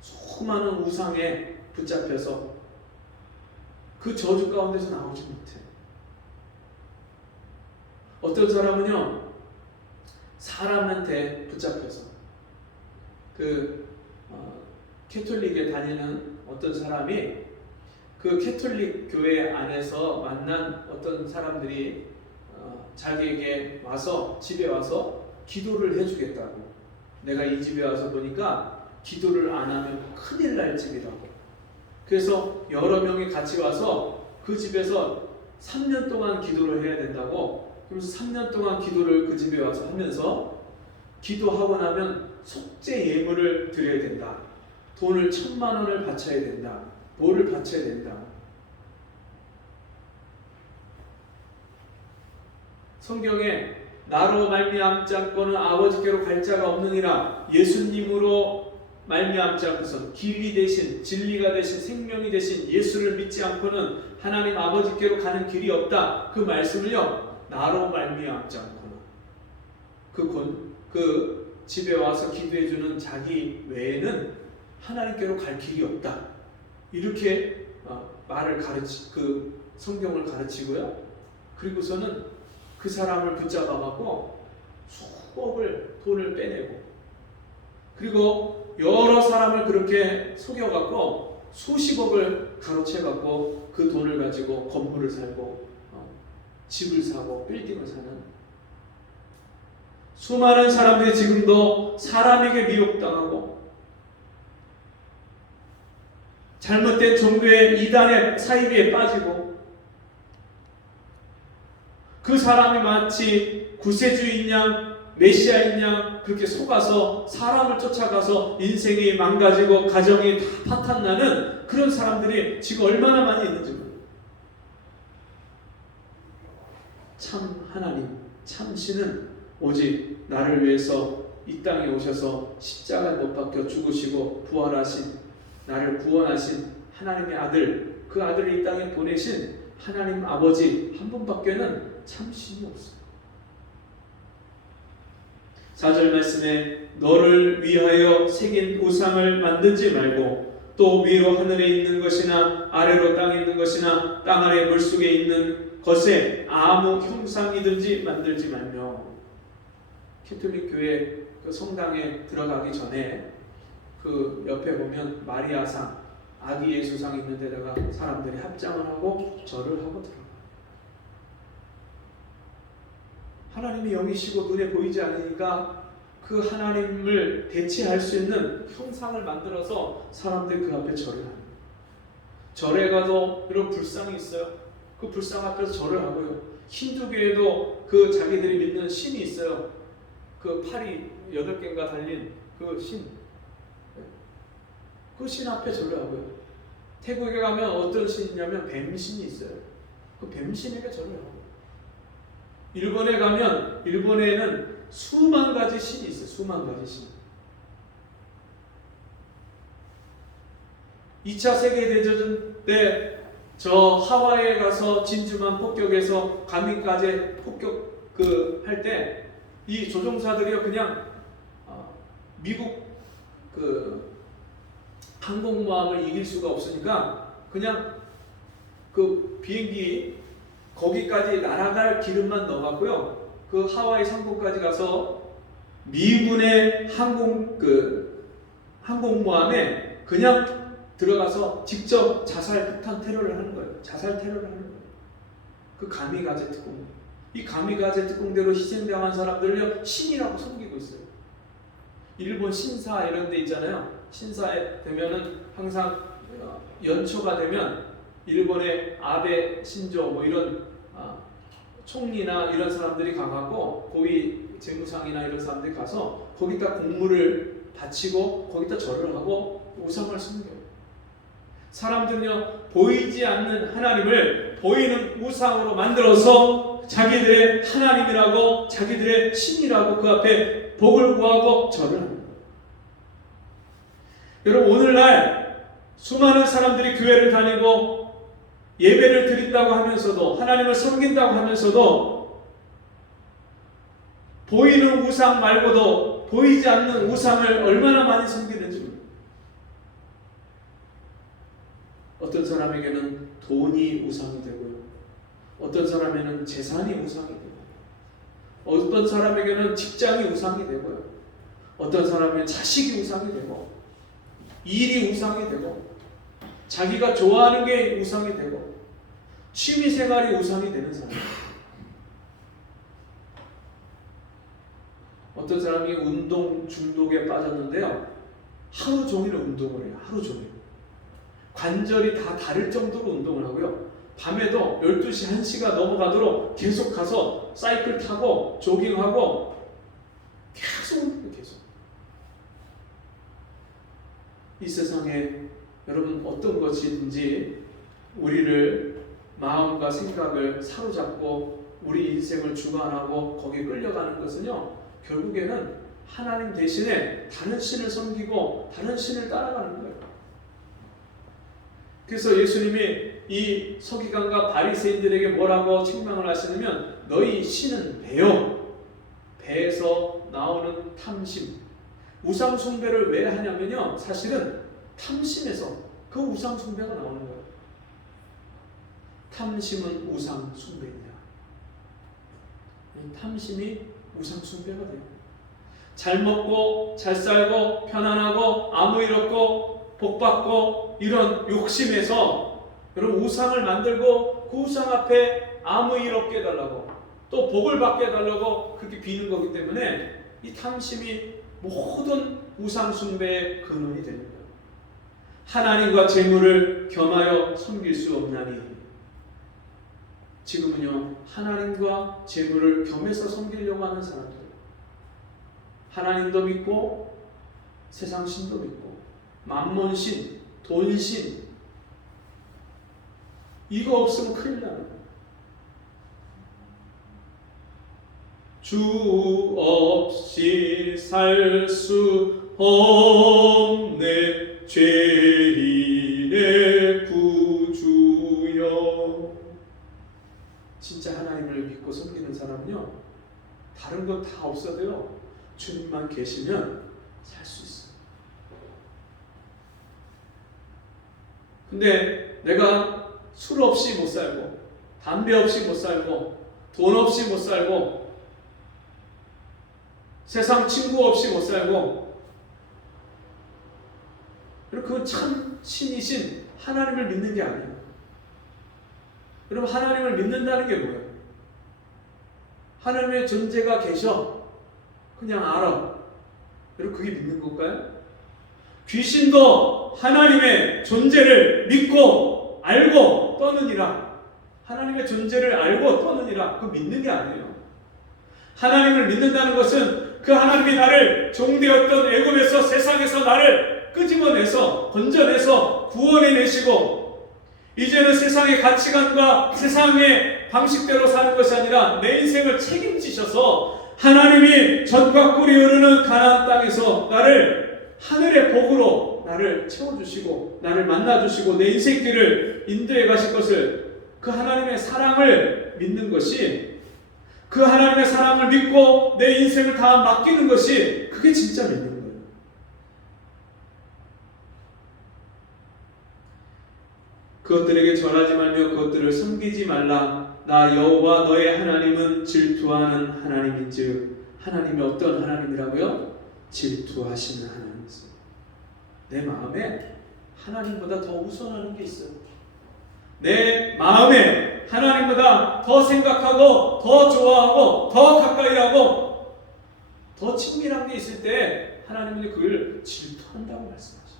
수많은 우상에 붙잡혀서 그 저주 가운데서 나오지 못해. 어떤 사람은요, 사람한테 붙잡혀서 캐톨릭에 다니는 어떤 사람이 그 캐톨릭 교회 안에서 만난 어떤 사람들이 자기에게 와서, 집에 와서 기도를 해주겠다고. 내가 이 집에 와서 보니까 기도를 안 하면 큰일 날 집이라고. 그래서 여러 명이 같이 와서 그 집에서 3년 동안 기도를 해야 된다고. 그래서 3년 동안 기도를 그 집에 와서 하면서 기도하고 나면 속죄 예물을 드려야 된다. 돈을 1,000만 원을 바쳐야 된다. 보를 바쳐야 된다. 성경에 나로 말미암지 않고는 아버지께로 갈 자가 없느니라. 예수님으로 말미암지 않고서 길이 되신, 진리가 되신, 생명이 되신 예수를 믿지 않고는 하나님 아버지께로 가는 길이 없다. 그 말씀을요, 나로 말미암지 않고는, 그 집에 와서 기도해주는 자기 외에는 하나님께로 갈 길이 없다. 이렇게 그 성경을 가르치고요. 그리고서는 그 사람을 붙잡아갖고 수억을 돈을 빼내고, 그리고 여러 사람을 그렇게 속여갖고 수십억을 가로채갖고 그 돈을 가지고 건물을 살고 집을 사고 빌딩을 사는 수많은 사람들이 지금도 사람에게 미혹당하고 잘못된 종교의 이단의 사이비에 빠지고, 그 사람이 마치 구세주인 양, 메시아인 양 그렇게 속아서 사람을 쫓아가서 인생이 망가지고 가정이 다 파탄나는 그런 사람들이 지금 얼마나 많이 있는지 모릅니다. 참 하나님, 참 신은 오직 나를 위해서 이 땅에 오셔서 십자가에 못 박혀 죽으시고 부활하신, 나를 구원하신 하나님의 아들, 그 아들을 이 땅에 보내신 하나님 아버지 한 분밖에는 참 신이 없어요. 4절 말씀에 너를 위하여 새긴 우상을 만들지 말고 또 위로 하늘에 있는 것이나 아래로 땅에 있는 것이나 땅 아래 물속에 있는 것에 아무 형상이든지 만들지 말며. 캐톨릭 교회 그 성당에 들어가기 전에 그 옆에 보면 마리아상, 아기 예수상 있는 데다가 사람들이 합장을 하고 절을 하고 들어가요. 하나님이 영이시고 눈에 보이지 않으니까 그 하나님을 대체할 수 있는 형상을 만들어서 사람들이 그 앞에 절을 합니다. 절에 가도 이런 불상이 있어요. 그 불상 앞에서 절을 하고요. 힌두교에도 그 자기들이 믿는 신이 있어요. 그 팔이 8개인가 달린 그 신. 그 신 앞에 절을 하고요. 태국에 가면 어떤 신이냐면 뱀신이 있어요. 그 뱀신에게 절을 하고. 일본에 가면 일본에는 수만 가지 신이 있어요. 수만 가지 신. 2차 세계대전 때 저 하와이에 가서 진주만 폭격해서 가미까지 폭격 할 때 이 조종사들이요 그냥 미국 그 항공모함을 이길 수가 없으니까 그냥 그 비행기 거기까지 날아갈 기름만 넣어갖고요. 그 하와이 상공까지 가서 미군의 항공모함에 그냥 들어가서 직접 자살 폭탄 테러를 하는 거예요. 자살 테러를 하는 거예요. 그 가미가제 특공. 이 가미가제 특공대로 희생당한 사람들을요 신이라고 섬기고 있어요. 일본 신사 이런 데 있잖아요. 신사에 되면은 항상 연초가 되면 일본의 아베 신조 뭐 이런 총리나 이런 사람들이 가갖고 고위 재무상이나 이런 사람들이 가서 거기다 공물을 바치고 거기다 절을 하고 우상을 섬겨요. 사람들은요 보이지 않는 하나님을 보이는 우상으로 만들어서 자기들의 하나님이라고 자기들의 신이라고 그 앞에 복을 구하고 절을 합니다. 여러분 오늘날 수많은 사람들이 교회를 다니고 예배를 드린다고 하면서도 하나님을 섬긴다고 하면서도 보이는 우상 말고도 보이지 않는 우상을 얼마나 많이 섬기는지. 어떤 사람에게는 돈이 우상이 되고요. 어떤 사람에게는 재산이 우상이 되고요. 어떤 사람에게는 직장이 우상이 되고요. 어떤 사람에게는 자식이 우상이 되고 일이 우상이 되고 자기가 좋아하는 게 우상이 되고 취미생활이 우상이 되는 사람. 어떤 사람이 운동 중독에 빠졌는데요. 하루 종일 운동을 해요. 하루 종일. 관절이 다 다를 정도로 운동을 하고요. 밤에도 12시, 1시가 넘어가도록 계속 가서 사이클 타고 조깅하고 계속. 이 세상에 여러분 어떤 것이든지 우리를 마음과 생각을 사로잡고 우리 인생을 주관하고 거기에 끌려가는 것은요. 결국에는 하나님 대신에 다른 신을 섬기고 다른 신을 따라가는 거예요. 그래서 예수님이 이 서기관과 바리새인들에게 뭐라고 책망을 하시냐면 너희 신은 배요. 배에서 나오는 탐심. 우상 숭배를 왜 하냐면요. 사실은 탐심에서 그 우상 숭배가 나오는 거예요. 탐심은 우상 숭배입니다. 탐심이 우상 숭배가 돼요. 잘 먹고 잘 살고 편안하고 아무 일 없고 복 받고 이런 욕심에서 여러분 우상을 만들고 그 우상 앞에 아무 일 없게 해달라고 또 복을 받게 해달라고 그렇게 비는 거기 때문에 이 탐심이 모든 우상 숭배의 근원이 되는 거예요. 하나님과 재물을 겸하여 섬길 수 없나니. 지금은요 하나님과 재물을 겸해서 섬기려고 하는 사람들, 하나님도 믿고 세상 신도 믿고 만몬신, 돈신, 이거 없으면 큰일 나는 거예요. 주 없이 살 수 없네 죄인의 구주여. 진짜 하나님을 믿고 섬기는 사람은요 다른 건 다 없어도요 주님만 계시면 살 수 있어요. 근데 내가 술 없이 못 살고 담배 없이 못 살고 돈 없이 못 살고 세상 친구 없이 못 살고 그 참 신이신 하나님을 믿는 게 아니에요. 여러분 하나님을 믿는다는 게 뭐예요? 하나님의 존재가 계셔. 그냥 알아. 여러분 그게 믿는 건가요? 귀신도 하나님의 존재를 믿고 알고 떠느니라. 하나님의 존재를 알고 떠느니라. 그거 믿는 게 아니에요. 하나님을 믿는다는 것은 그 하나님이 나를 종되었던 애굽에서 세상에서 나를 끄집어내서 건져내서 구원해내시고 이제는 세상의 가치관과 세상의 방식대로 사는 것이 아니라 내 인생을 책임지셔서 하나님이 젖과 꿀이 흐르는 가나안 땅에서 나를 하늘의 복으로 나를 채워주시고 나를 만나주시고 내 인생길을 인도해 가실 것을 그 하나님의 사랑을 믿는 것이 그 하나님의 사랑을 믿고 내 인생을 다 맡기는 것이 그게 진짜 믿는 거예요. 그것들에게 절하지 말며 그것들을 섬기지 말라. 나 여호와 너의 하나님은 질투하는 하나님인즉. 하나님이 어떤 하나님이라고요? 질투하시는 하나님이세요. 내 마음에 하나님보다 더 우선하는 게 있어요. 내 마음에 하나님보다 더 생각하고 더 좋아하고 더 가까이 하고 더 친밀한 게 있을 때 하나님은 그걸 질투한다고 말씀하셔요.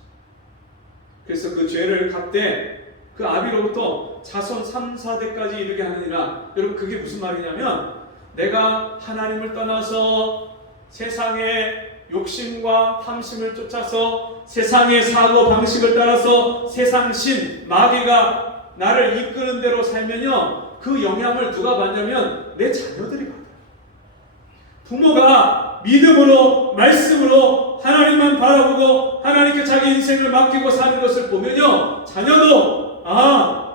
그래서 그 죄를 갚되 그 아비로부터 자손 3, 4대까지 이르게 하느니라. 여러분 그게 무슨 말이냐면 내가 하나님을 떠나서 세상의 욕심과 탐심을 쫓아서 세상의 사고 방식을 따라서 세상 신 마귀가 나를 이끄는 대로 살면요 그 영향을 누가 받냐면 내 자녀들이 받아요. 부모가 믿음으로 말씀으로 하나님만 바라보고 하나님께 자기 인생을 맡기고 사는 것을 보면요 자녀도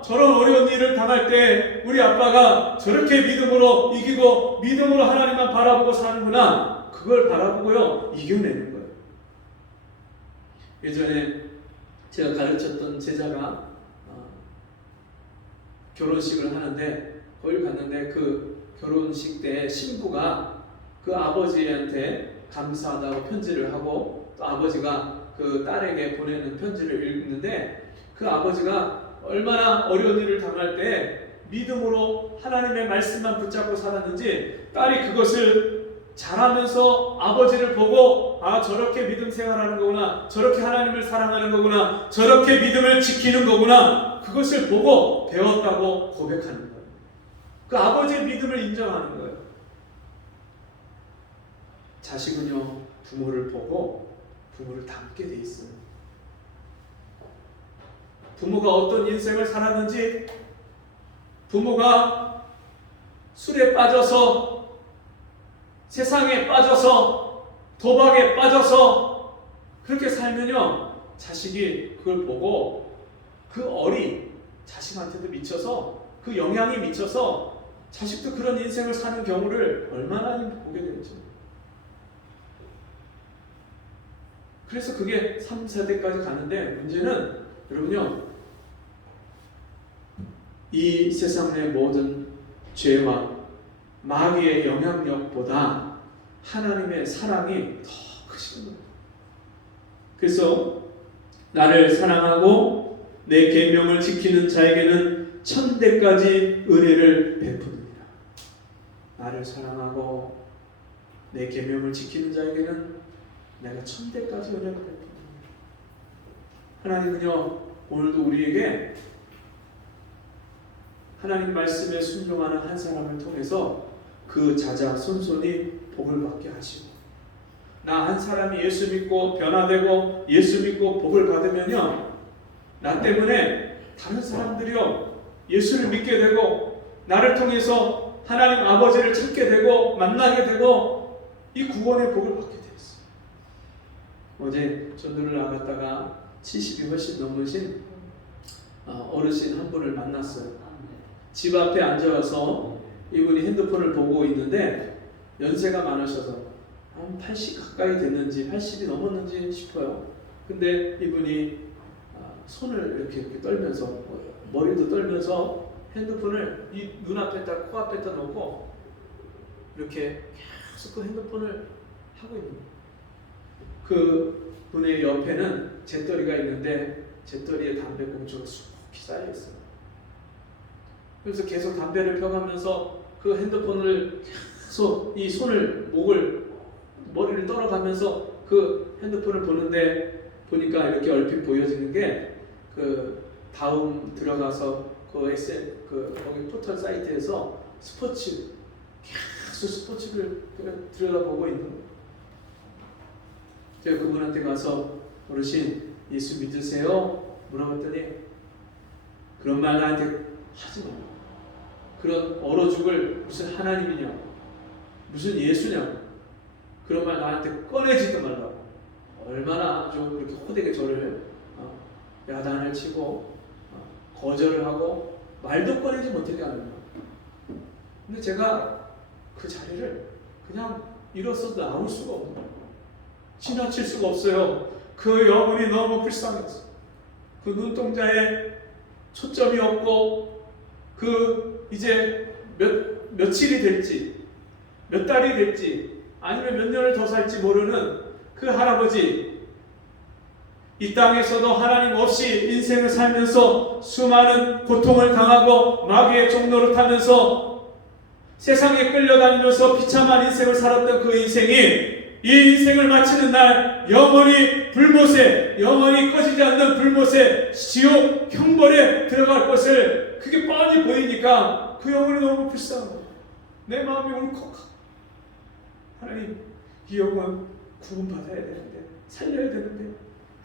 저런 어려운 일을 당할 때 우리 아빠가 저렇게 믿음으로 이기고 믿음으로 하나님만 바라보고 사는구나. 그걸 바라보고요. 이겨내는 거예요. 예전에 제가 가르쳤던 제자가 결혼식을 하는데 거기 갔는데 그 결혼식 때 신부가 그 아버지한테 감사하다고 편지를 하고 또 아버지가 그 딸에게 보내는 편지를 읽는데 그 아버지가 얼마나 어려운 일을 당할 때 믿음으로 하나님의 말씀만 붙잡고 살았는지 딸이 그것을 잘하면서 아버지를 보고 아 저렇게 믿음 생활하는 거구나, 저렇게 하나님을 사랑하는 거구나, 저렇게 믿음을 지키는 거구나, 그것을 보고 배웠다고 고백하는 거예요. 그 아버지의 믿음을 인정하는 거예요. 자식은요 부모를 보고 부모를 닮게 돼 있어요. 부모가 어떤 인생을 살았는지, 부모가 술에 빠져서 세상에 빠져서 도박에 빠져서 그렇게 살면요 자식이 그걸 보고 그 얼이 자식한테도 미쳐서 그 영향이 미쳐서 자식도 그런 인생을 사는 경우를 얼마나 보게 되죠. 그래서 그게 3, 4대까지 가는데 문제는 여러분요 이 세상 내 모든 죄와 마귀의 영향력보다 하나님의 사랑이 더 크신 거예요. 그래서 나를 사랑하고 내 계명을 지키는 자에게는 천대까지 은혜를 베풉니다. 나를 사랑하고 내 계명을 지키는 자에게는 내가 천대까지 은혜를 베풉니다. 하나님은요 오늘도 우리에게 하나님 말씀에 순종하는 한 사람을 통해서 그 자자손손이 복을 받게 하시고, 나 한 사람이 예수 믿고 변화되고 예수 믿고 복을 받으면요 나 때문에 다른 사람들이요 예수를 믿게 되고 나를 통해서 하나님 아버지를 찾게 되고 만나게 되고 이 구원의 복을 받게 되었어요. 어제 전도를 나갔다가 70이 훨씬 넘으신 어르신 한 분을 만났어요. 집 앞에 앉아서 이분이 핸드폰을 보고 있는데 연세가 많으셔서 한 80 가까이 됐는지 80이 넘었는지 싶어요. 근데 이분이 손을 이렇게 떨면서 머리도 떨면서 핸드폰을 이 눈앞에다 코앞에다 놓고 이렇게 계속 그 핸드폰을 하고 있는 거예요. 그 분의 옆에는 재떨이가 있는데 재떨이에 담배 꽁초가 수북히 쌓여 있어요. 그래서 계속 담배를 펴가면서 그 핸드폰을 계속 이 손을 목을 머리를 떨어가면서 그 핸드폰을 보는데 보니까 이렇게 얼핏 보여지는 게 그 다음 들어가서 그 거기 포털 사이트에서 스포츠 계속 스포츠를 들여다보고 있는 거예요. 제가 그분한테 가서 어르신 예수 믿으세요? 물어봤더니 그런 말 나한테 하지 마. 그런 얼어 죽을 무슨 하나님이냐, 무슨 예수냐, 그런 말 나한테 꺼내지도 말라고. 얼마나 좀 그렇게 호되게 저를 야단을 치고 거절을 하고 말도 꺼내지 못하게 하는 거예요. 근데 제가 그 자리를 그냥 일어서도 나올 수가 없는 거예요. 지나칠 수가 없어요. 그 영혼이 너무 불쌍했어요. 그 눈동자에 초점이 없고 그 이제 며칠이 될지 몇 달이 될지 아니면 몇 년을 더 살지 모르는 그 할아버지, 이 땅에서도 하나님 없이 인생을 살면서 수많은 고통을 당하고 마귀의 종로를 타면서 세상에 끌려다니면서 비참한 인생을 살았던 그 인생이 이 인생을 마치는 날 영원히 불못에, 영원히 꺼지지 않는 불못에 지옥 형벌에 들어갈 것을 그게 뻔히 보이니까 그 영혼이 너무 불쌍하고 내 마음이 울컥하고, 하나님 이 영혼 구원받아야 되는데, 살려야 되는데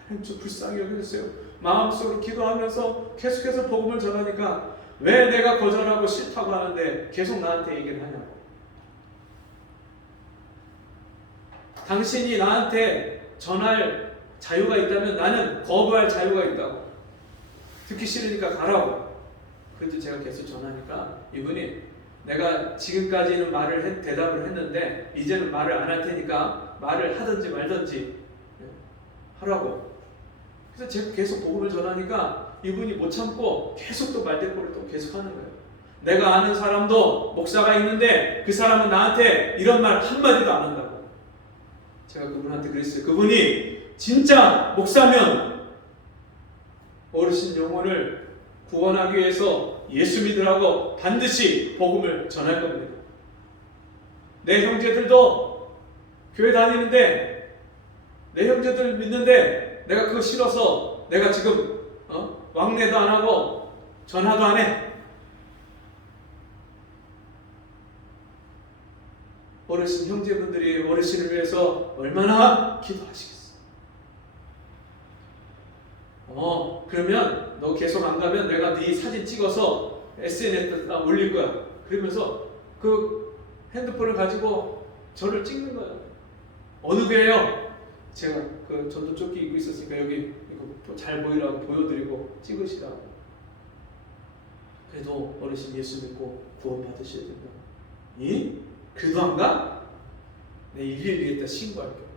하나님 좀 불쌍히 여겨주세요. 마음속으로 기도하면서 계속해서 복음을 전하니까 왜 내가 거절하고 싫다고 하는데 계속 나한테 얘기를 하냐고. 당신이 나한테 전할 자유가 있다면 나는 거부할 자유가 있다고. 듣기 싫으니까 가라고. 그래도 제가 계속 전하니까 이분이 내가 지금까지는 대답을 했는데 이제는 말을 안 할 테니까 말을 하든지 말든지 하라고. 그래서 제가 계속 복음을 전하니까 이분이 못 참고 계속 또 말대꾸를 또 계속 하는 거예요. 내가 아는 사람도 목사가 있는데 그 사람은 나한테 이런 말 한마디도 안 한다고. 제가 그분한테 그랬어요. 그분이 진짜 목사면 어르신 영혼을 구원하기 위해서 예수 믿으라고 반드시 복음을 전할 겁니다. 내 형제들도 교회 다니는데 내 형제들 믿는데 내가 그거 싫어서 내가 지금 왕래도 안 하고 전화도 안 해. 어르신 형제분들이 어르신을 위해서 얼마나 기도하시겠어요. 그러면 너 계속 안 가면 내가 네 사진 찍어서 SNS에다 올릴 거야. 그러면서 그 핸드폰을 가지고 저를 찍는 거예요. 어느 교회요? 제가 그 전도 조끼 입고 있었으니까 여기 이거 잘 보이라고 보여드리고 찍으시라고. 그래도 어르신 예수 믿고 구원 받으셔야 된다. 이? 그도 안 가? 내 112에다 신고할게.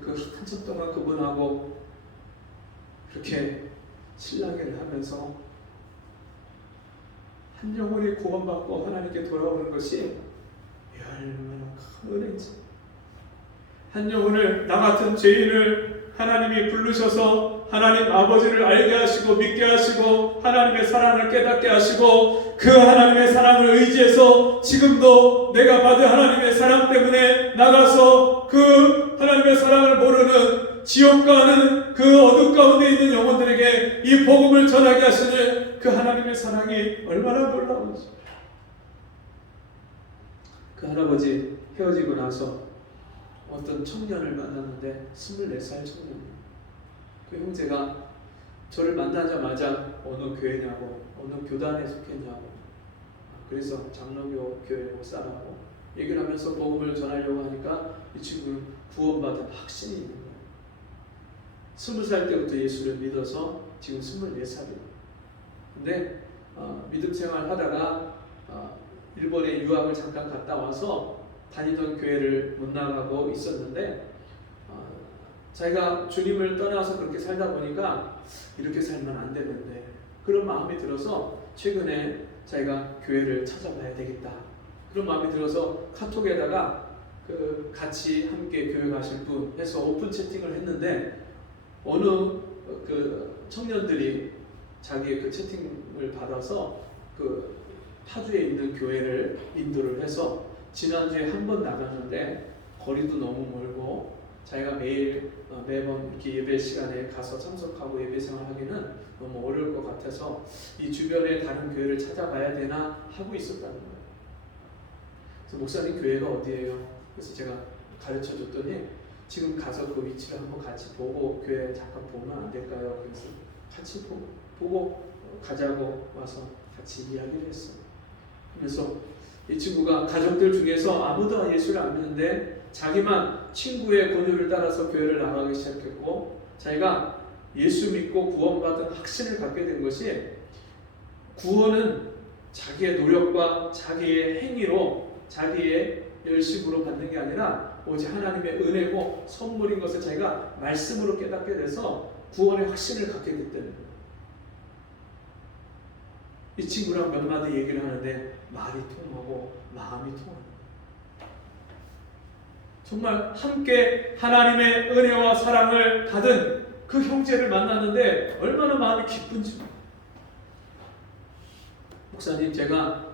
그 한참 동안 그분하고 그렇게 신랑회를 하면서 한 영혼이 구원받고 하나님께 돌아오는 것이 얼마나 큰 은혜인지. 한 영혼을, 나 같은 죄인을 하나님이 부르셔서 하나님 아버지를 알게 하시고 믿게 하시고 하나님의 사랑을 깨닫게 하시고 그 하나님의 사랑을 의지해서 지금도 내가 받은 하나님의 사랑 때문에 나가서 그 하나님의 사랑을 모르는 지옥 가는 그 어둠 가운데 있는 영혼들에게 이 복음을 전하게 하시는 그 하나님의 사랑이 얼마나 놀라운지. 그 할아버지 헤어지고 나서 어떤 청년을 만났는데 24살 청년. 그 형제가 저를 만나자마자 어느 교회냐고, 어느 교단에 속했냐고, 그래서 장로교 교회 목사라고 얘기를 하면서 복음을 전하려고 하니까 이 친구는 구원받은 확신이 있는 거예요. 20살 때부터 예수를 믿어서 지금 24살이에요. 근데 믿음 생활 하다가 일본에 유학을 잠깐 갔다 와서 다니던 교회를 못 나가고 있었는데 자기가 주님을 떠나서 그렇게 살다 보니까 이렇게 살면 안 되는데 그런 마음이 들어서 최근에 자기가 교회를 찾아봐야 되겠다. 그런 마음이 들어서 카톡에다가 그 같이 함께 교회 가실 분 해서 오픈 채팅을 했는데 어느 그 청년들이 자기의 그 채팅을 받아서 그 파주에 있는 교회를 인도를 해서 지난주에 한 번 나갔는데 거리도 너무 멀고 자기가 매번 이렇게 예배 시간에 가서 참석하고 예배 생활하기는 너무 어려울 것 같아서 이 주변에 다른 교회를 찾아봐야 되나 하고 있었다는 거예요. 그래서 목사님 교회가 어디예요? 그래서 제가 가르쳐 줬더니 지금 가서 그 위치를 한번 같이 보고 교회 잠깐 보면 안 될까요? 그래서 같이 보고 가자고 와서 같이 이야기를 했어요. 그래서 이 친구가 가족들 중에서 아무도 예수를 안 믿는데 자기만 친구의 권유를 따라서 교회를 나가기 시작했고 자기가 예수 믿고 구원받은 확신을 갖게 된 것이 구원은 자기의 노력과 자기의 행위로 자기의 열심으로 받는 게 아니라 오직 하나님의 은혜고 선물인 것을 자기가 말씀으로 깨닫게 돼서 구원의 확신을 갖게 됐다는 거예요. 이 친구랑 몇 마디 얘기를 하는데 말이 통하고 마음이 통합니다. 정말 함께 하나님의 은혜와 사랑을 받은 그 형제를 만났는데 얼마나 마음이 기쁜지. 목사님 제가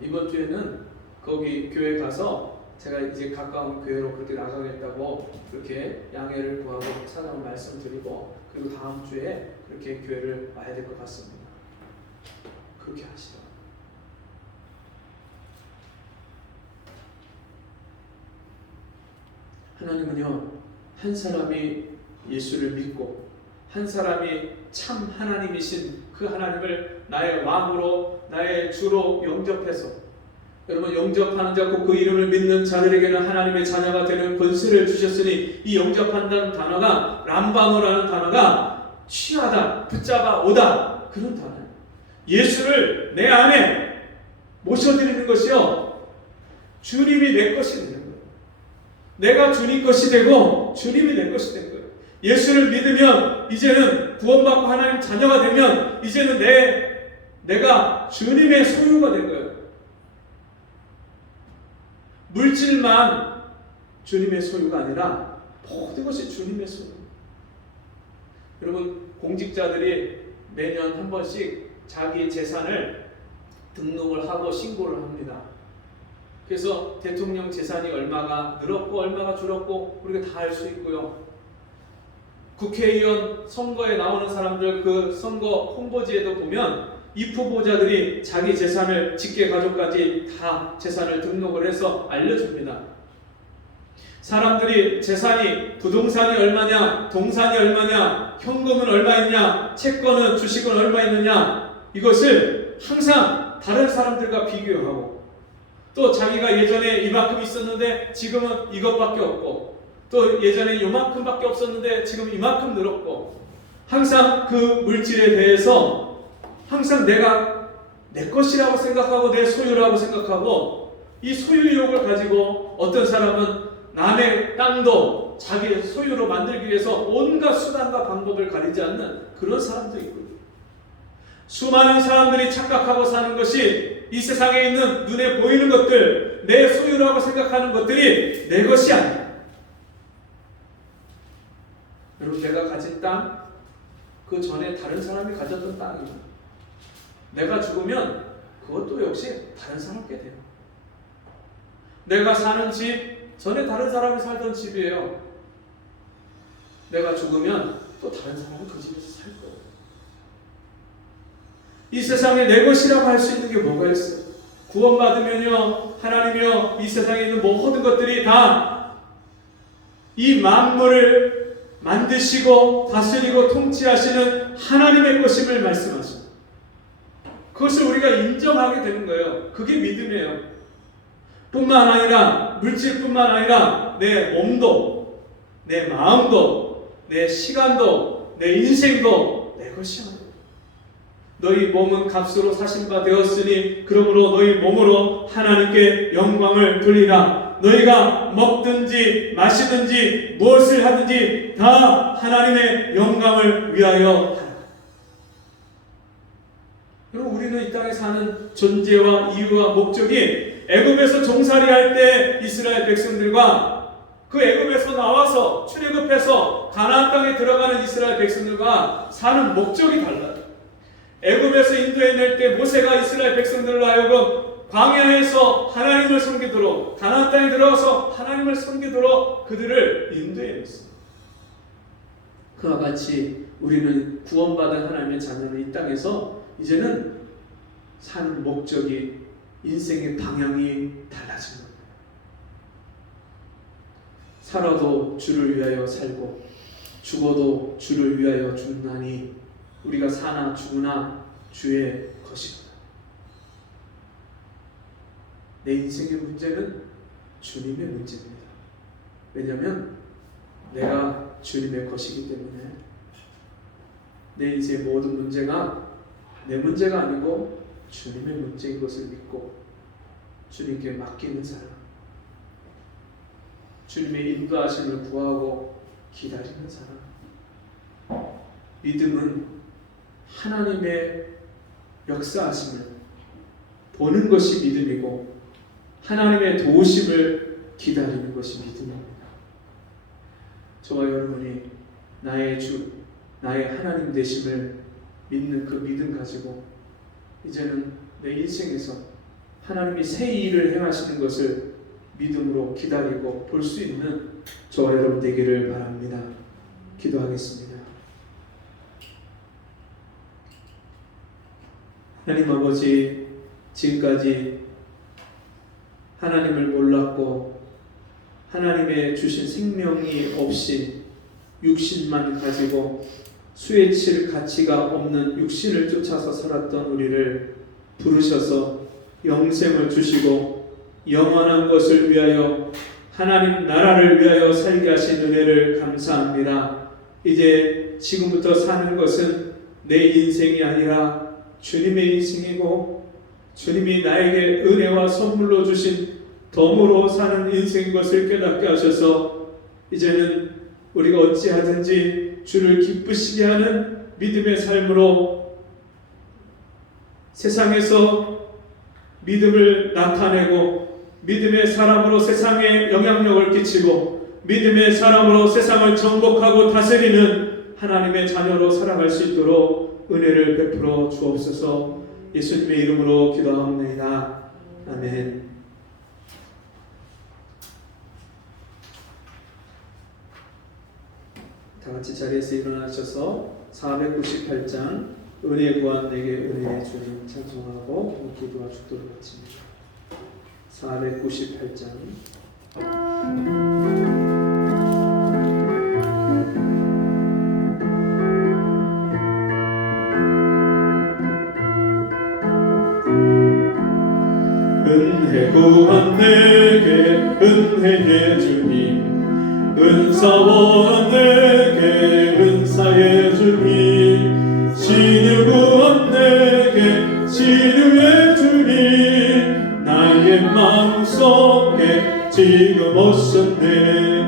이번 주에는 거기 교회 가서 제가 이제 가까운 교회로 그렇게 나가겠다고 그렇게 양해를 구하고 사장을 말씀드리고 그리고 다음 주에 그렇게 교회를 와야 될 것 같습니다. 그렇게 하시더라고요. 하나님은요, 한 사람이 예수를 믿고 한 사람이 참 하나님이신 그 하나님을 나의 왕으로 나의 주로 영접해서 여러분 영접하는 자 곧 그 이름을 믿는 자들에게는 하나님의 자녀가 되는 권세를 주셨으니 이 영접한다는 단어가 람바노라는 단어가 취하다, 붙잡아 오다 그런 단어예요. 예수를 내 안에 모셔드리는 것이요 주님이 내 것이 되는 거예요. 내가 주님 것이 되고 주님이 내 것이 된 거예요. 예수를 믿으면 이제는 구원받고 하나님 자녀가 되면 이제는 내가 주님의 소유가 된 거예요. 물질만 주님의 소유가 아니라 모든 것이 주님의 소유. 여러분 공직자들이 매년 한 번씩 자기 재산을 등록을 하고 신고를 합니다. 그래서 대통령 재산이 얼마가 늘었고 얼마가 줄었고 우리가 다 알 수 있고요. 국회의원 선거에 나오는 사람들 그 선거 홍보지에도 보면 이 후보자들이 자기 재산을 직계 가족까지 다 재산을 등록을 해서 알려줍니다. 사람들이 재산이 부동산이 얼마냐, 동산이 얼마냐, 현금은 얼마 있냐, 채권은 주식은 얼마 있느냐 이것을 항상 다른 사람들과 비교하고 또 자기가 예전에 이만큼 있었는데 지금은 이것밖에 없고 또 예전에 요만큼밖에 없었는데 지금 이만큼 늘었고 항상 그 물질에 대해서 항상 내가 내 것이라고 생각하고 내 소유라고 생각하고 이 소유욕을 가지고 어떤 사람은 남의 땅도 자기 소유로 만들기 위해서 온갖 수단과 방법을 가리지 않는 그런 사람도 있고 수많은 사람들이 착각하고 사는 것이 이 세상에 있는 눈에 보이는 것들 내 소유라고 생각하는 것들이 내 것이 아니야. 여러분 내가 가진 땅 그 전에 다른 사람이 가졌던 땅이에요. 내가 죽으면 그것도 역시 다른 사람께 돼요. 내가 사는 집 전에 다른 사람이 살던 집이에요. 내가 죽으면 또 다른 사람이 그 집에서 살 거예요. 이 세상에 내 것이라고 할 수 있는 게 뭐가 있어요? 구원받으면요 하나님이요 이 세상에 있는 모든 것들이 다 이 만물을 만드시고 다스리고 통치하시는 하나님의 것임을 말씀하십니다. 그것을 우리가 인정하게 되는 거예요. 그게 믿음이에요. 뿐만 아니라 물질뿐만 아니라 내 몸도 내 마음도 내 시간도 내 인생도 내 것이야. 너희 몸은 값으로 사신 바 되었으니 그러므로 너희 몸으로 하나님께 영광을 돌리라. 너희가 먹든지 마시든지 무엇을 하든지 다 하나님의 영광을 위하여 하라. 여러분 우리는 이 땅에 사는 존재와 이유와 목적이 애굽에서 종살이할 때 이스라엘 백성들과 그 애굽에서 나와서 출애굽해서 가나안 땅에 들어가는 이스라엘 백성들과 사는 목적이 달라요. 애굽에서 인도해낼 때 모세가 이스라엘 백성들로 하여금 광야에서 하나님을 섬기도록 가나안 땅에 들어가서 하나님을 섬기도록 그들을 인도해냈습니다. 그와 같이 우리는 구원받은 하나님의 자녀는 이 땅에서 이제는 사는 목적이 인생의 방향이 달라진 겁니다. 살아도 주를 위하여 살고 죽어도 주를 위하여 죽나니 우리가 사나 죽으나 주의 것이다. 내 인생의 문제는 주님의 문제입니다. 왜냐하면 내가 주님의 것이기 때문에 내 인생의 모든 문제가 내 문제가 아니고 주님의 문제인 것을 믿고 주님께 맡기는 사람, 주님의 인도하심을 구하고 기다리는 사람. 믿음은 하나님의 역사하심을 보는 것이 믿음이고 하나님의 도우심을 기다리는 것이 믿음입니다. 저와 여러분이 나의 주, 나의 하나님 되심을 믿는 그 믿음 가지고 이제는 내 인생에서 하나님이 새 일을 행하시는 것을 믿음으로 기다리고 볼 수 있는 저와 여러분 되기를 바랍니다. 기도하겠습니다. 하나님 아버지, 지금까지 하나님을 몰랐고 하나님의 주신 생명이 없이 육신만 가지고 수에 칠 가치가 없는 육신을 쫓아서 살았던 우리를 부르셔서 영생을 주시고 영원한 것을 위하여 하나님 나라를 위하여 살게 하신 은혜를 감사합니다. 이제 지금부터 사는 것은 내 인생이 아니라 주님의 인생이고 주님이 나에게 은혜와 선물로 주신 덤으로 사는 인생인 것을 깨닫게 하셔서 이제는 우리가 어찌하든지 주를 기쁘시게 하는 믿음의 삶으로 세상에서 믿음을 나타내고 믿음의 사람으로 세상에 영향력을 끼치고 믿음의 사람으로 세상을 정복하고 다스리는 하나님의 자녀로 살아갈 수 있도록 은혜를 베풀어 주옵소서. 예수님의 이름으로 기도합니다. 아멘. 다 같이 자리에서 일어나셔서 498장 은혜 구한 내게 은혜의 주님 찬송하고 기도와 축도를 마칩니다. 498장 은혜 구한 내게 은혜의 주님 은사원 내게 은사의 주님 신유 구한 내게 신유의 주님 나의 마음속에 지금 오셨네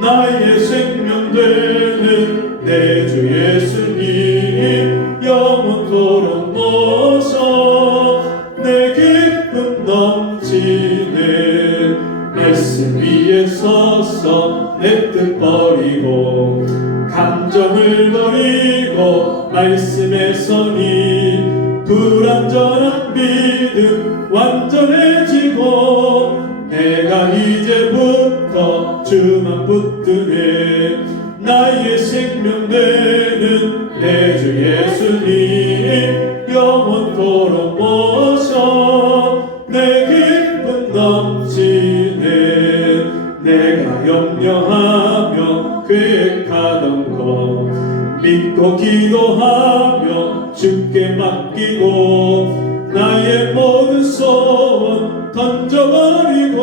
나의 생명 되는 내 주 예수님 영원토록 모셔 내 기쁨 넘치네 말씀 위에 서서 내 뜻 버리고 감정을 버리고 말씀에 서니 불완전한 믿음 완전해지고 내가 이제부터 주만 붙드네 나의 생명 되는 내 주 예수님 영원토록 모셔 내 기쁨 넘치네 내가 염려하며 계획하던 것 믿고 기도하며 주께 맡기고 나의 모든 소원 던져버리고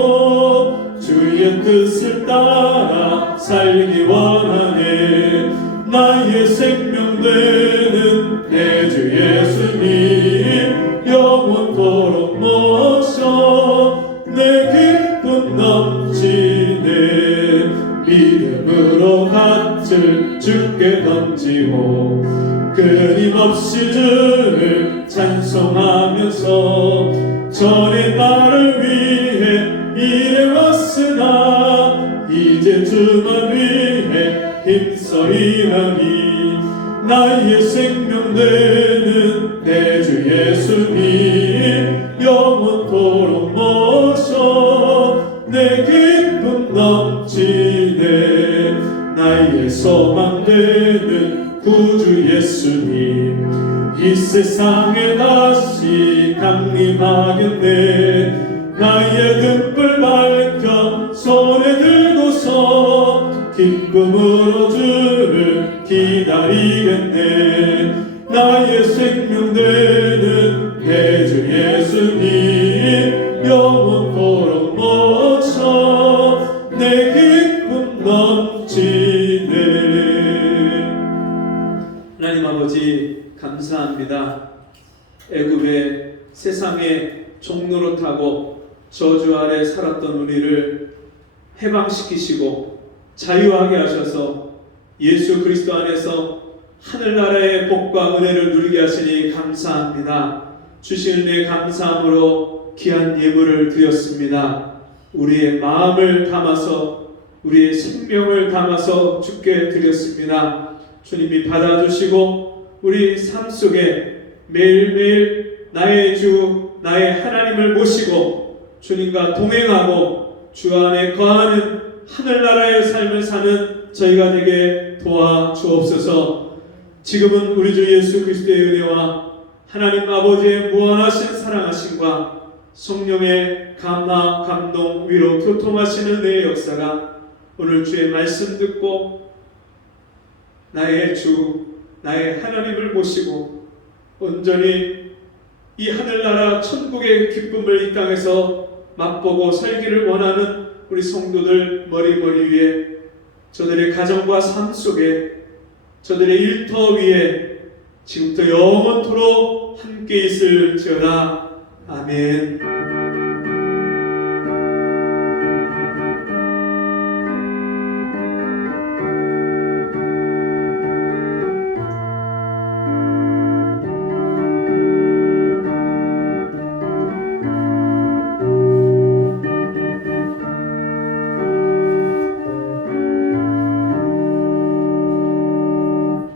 주의 뜻을 따라 살기 원하네 나의 생명 되는 내 주 예수님 영원토록 모셔 내 기쁨 넘치네 믿음으로 밭을 주께 던지고 끊임없이 주를 찬송하면서 전의 나를 위해 일해왔으나 이제 주만 위해 힘써 일하니 나의 생명 되는 내 주 예수님 영원토록 모셔 내 기쁨 넘치네 나의 소망 되는 구주 예수님 이 세상에 다시 강림하겠네 나의 등불 밝혀 손에 들고서 기쁨으로 주를 기다리겠네 나의 생명 되는 내 주 예수님 영원토록 모셔 내 기쁨 넘치네 하나님 아버지 감사합니다. 애굽의 세상의 종노릇하고 저주 아래 살았던 우리를 해방시키시고 자유하게 하셔서 예수 그리스도 안에서 하늘나라의 복과 은혜를 누리게 하시니 감사합니다. 주신 은혜 감사함으로 귀한 예물을 드렸습니다. 우리의 마음을 담아서 우리의 생명을 담아서 주께 드렸습니다. 주님이 받아주시고 우리 삶 속에 매일매일 나의 주 나의 하나님을 모시고 주님과 동행하고 주 안에 거하는 하늘나라의 삶을 사는 저희가 되게 도와주옵소서. 지금은 우리 주 예수 그리스도의 은혜와 하나님 아버지의 무한하신 사랑하심과 성령의 감화, 감동, 위로 교통하시는 은혜의 역사가 오늘 주의 말씀 듣고 나의 주, 나의 하나님을 모시고 온전히 이 하늘나라 천국의 기쁨을 이 땅에서 맛보고 살기를 원하는 우리 성도들 머리 위에, 저들의 가정과 삶 속에, 저들의 일터 위에 지금부터 영원토록 함께 있을지어다. 아멘.